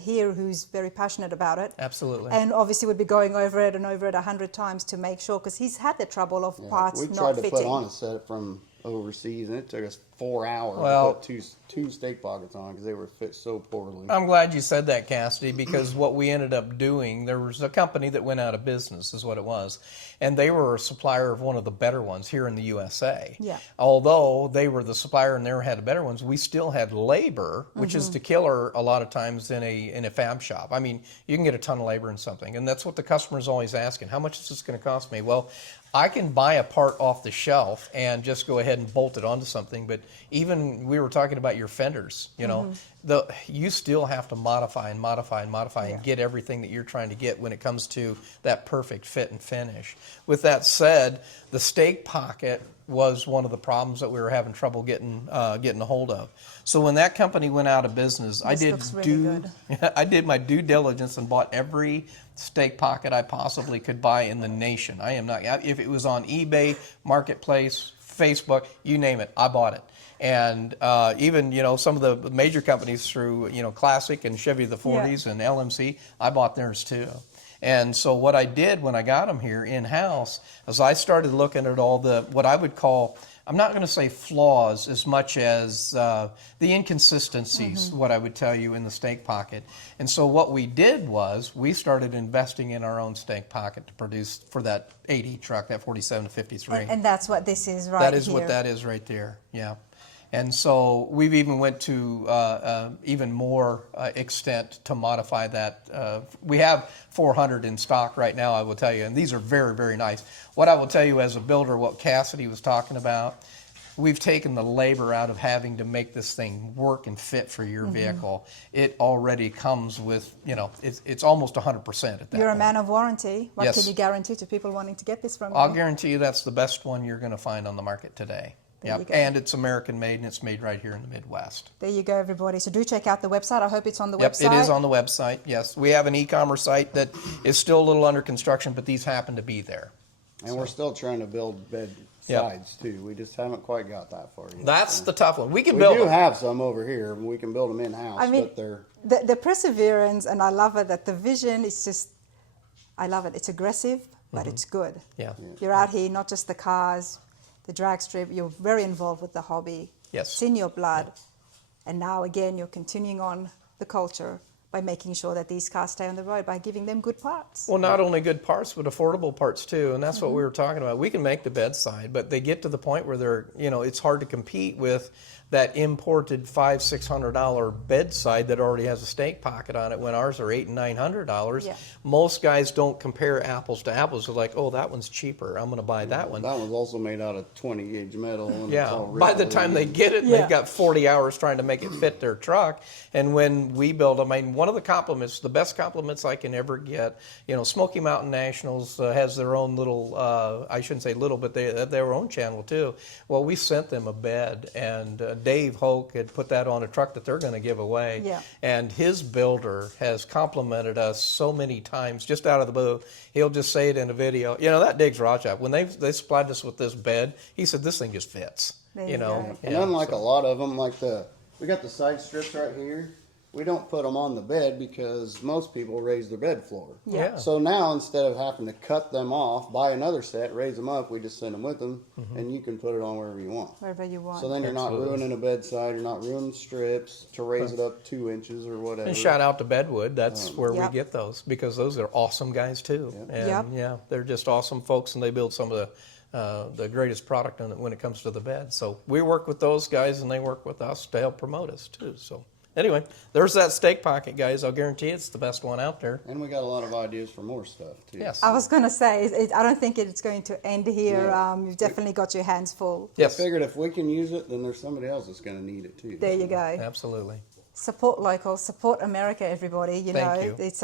here who's very passionate about it. Absolutely. And obviously would be going over it and over it 100 times to make sure, because he's had the trouble of parts we not tried to fitting. put on a set from overseas, and it took us 4 hours Well- to put two stake pockets on because they were fit so poorly. I'm glad you said that, Cassidy, because what we ended up doing, there was a company that went out of business, is what it was, and they were a supplier of one of the better ones here in the USA. Yeah. Although they were the supplier and they had the better ones, we still had labor, which is the killer a lot of times in a fab shop. I mean, you can get a ton of labor in something, and that's what the customer's always asking. How much is this going to cost me? Well, I can buy a part off the shelf and just go ahead and bolt it onto something, but even we were talking about your fenders, you still have to modify and get everything that you're trying to get when it comes to that perfect fit and finish. With that said, the stake pocket was one of the problems that we were having trouble getting a hold of. So when that company went out of business, I did looks really good. I did my due diligence and bought every stake pocket I possibly could buy in the nation. I am not, if it was on eBay, Marketplace, Facebook, you name it, I bought it. And even, some of the major companies through, Classic and Chevy the 40s and LMC, I bought theirs too. And so what I did when I got them here in-house is I started looking at all what I would call, I'm not going to say flaws as much as the inconsistencies, what I would tell you in the stake pocket. And so what we did was we started investing in our own stake pocket to produce for that 80 truck, that 47 to 53. And that's what this is right That is here. what that is right there, yeah. And so we've even went to even more extent to modify that. We have 400 in stock right now, I will tell you, and these are very, very nice. What I will tell you as a builder, what Cassidy was talking about, we've taken the labor out of having to make this thing work and fit for your vehicle. It already comes with, it's almost 100% at that point. You're a man of warranty. What Yes. can you guarantee to people wanting to get this from you? I'll guarantee you that's the best one you're going to find on the market today. There you Yep. go. And it's American made, and it's made right here in the Midwest. There you go, everybody. So do check out the website. I hope it's on the Yep, website. it is on the website, yes. We have an e-commerce site that is still a little under construction, but these happen to be there. And we're still trying to build bed Yep. sides too. We just haven't quite got that far yet. That's the tough one. We can We build do them. have some over here, and we can build them in-house, I mean, but they're... the perseverance, and I love it, that the vision is just, I love it. It's aggressive, but it's good. Yeah. You're out here, not just the cars, the drag strip, you're very involved with the hobby. Yes. It's in your blood. And now, again, you're continuing on the culture by making sure that these cars stay on the road by giving them good parts. Well, not only good parts, but affordable parts too, and that's what we were talking about. We can make the bedside, but they get to the point where they're, it's hard to compete with that imported $500-600 bedside that already has a stake pocket on it when ours are $800 and $900. Yeah. Most guys don't compare apples to apples. They're like, oh, that one's cheaper. I'm going to buy that one. That one's also made out of 20-gauge metal. And it's Yeah, all by the ripped time they and- get it, Yeah. they've got 40 hours trying to make it fit their truck. And when we build them, one of the compliments, the best compliments I can ever get, you know, Smoky Mountain Nationals has their own little, I shouldn't say little, but they have their own channel too. Well, we sent them a bed, and Dave Hoke had put that on a truck that they're going to give away. Yeah. And his builder has complimented us so many times, just out of the blue. He'll just say it in a video. You know, that digs Rod Shop. When they supplied us with this bed, he said, this thing just fits. There You you know, go. And unlike a lot of them, like we got the side strips right here. We don't put them on the bed because most people raise their bed floor. Yeah. So now instead of having to cut them off, buy another set, raise them up, we just send them with them, and you can put it on wherever you want. Wherever you want. So then you're not Absolutely. ruining a bedside, you're not ruining strips to raise it up 2 inches or whatever. And shout out to Bedwood. That's where Yep. we get those, because those are awesome guys too. And Yep. yeah, they're just awesome folks, and they build some of the greatest product when it comes to the bed. So we work with those guys, and they work with us to help promote us too. So anyway, there's that steak pocket, guys. I'll guarantee it's the best one out there. And we got a lot of ideas for more stuff too. Yes. I was going to say, I don't think it's going to end here. No. You've definitely got your hands full. Yes. I figured if we can use it, then there's somebody else that's going to need it too. There you go. Absolutely. Support local, support America, everybody. You Thank know, you. it's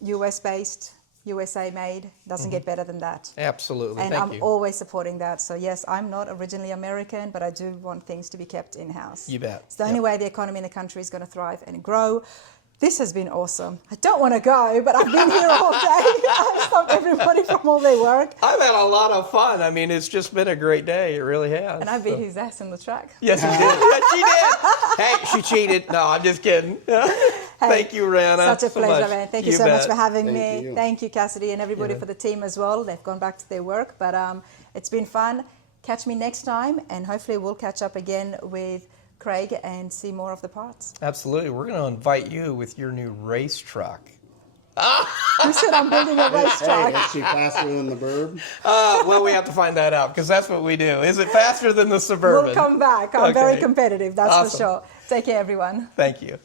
US based, USA made. Doesn't get better than that. Absolutely. And Thank I'm you. always supporting that. So yes, I'm not originally American, but I do want things to be kept in house. You bet. It's the only Yep. way the economy in the country is going to thrive and grow. This has been awesome. I don't want to go, but I've been here all day. I've stopped everybody from all their work. I've had a lot of fun. I mean, it's just been a great day. It really has. And I beat his ass in the track. Yes, you did. Yes, she did. Hey, she cheated. No, I'm just kidding. Thank you, Rana. Such a so pleasure, much. man. Thank you so much bet. for having Thank me. you. Thank you, Cassidy, and everybody Yeah. for the team as well. They've gone back to their work, but it's been fun. Catch me next time, and hopefully we'll catch up again with Craig and see more of the parts. Absolutely. We're going to invite you with your new race truck. Who said I'm building a race Hey, truck? is she faster than the Burb? Well, we have to find that out, because that's what we do. Is it faster than the Suburban? We'll come back. I'm very Okay. competitive, that's Awesome. for sure. Take care, everyone. Thank you.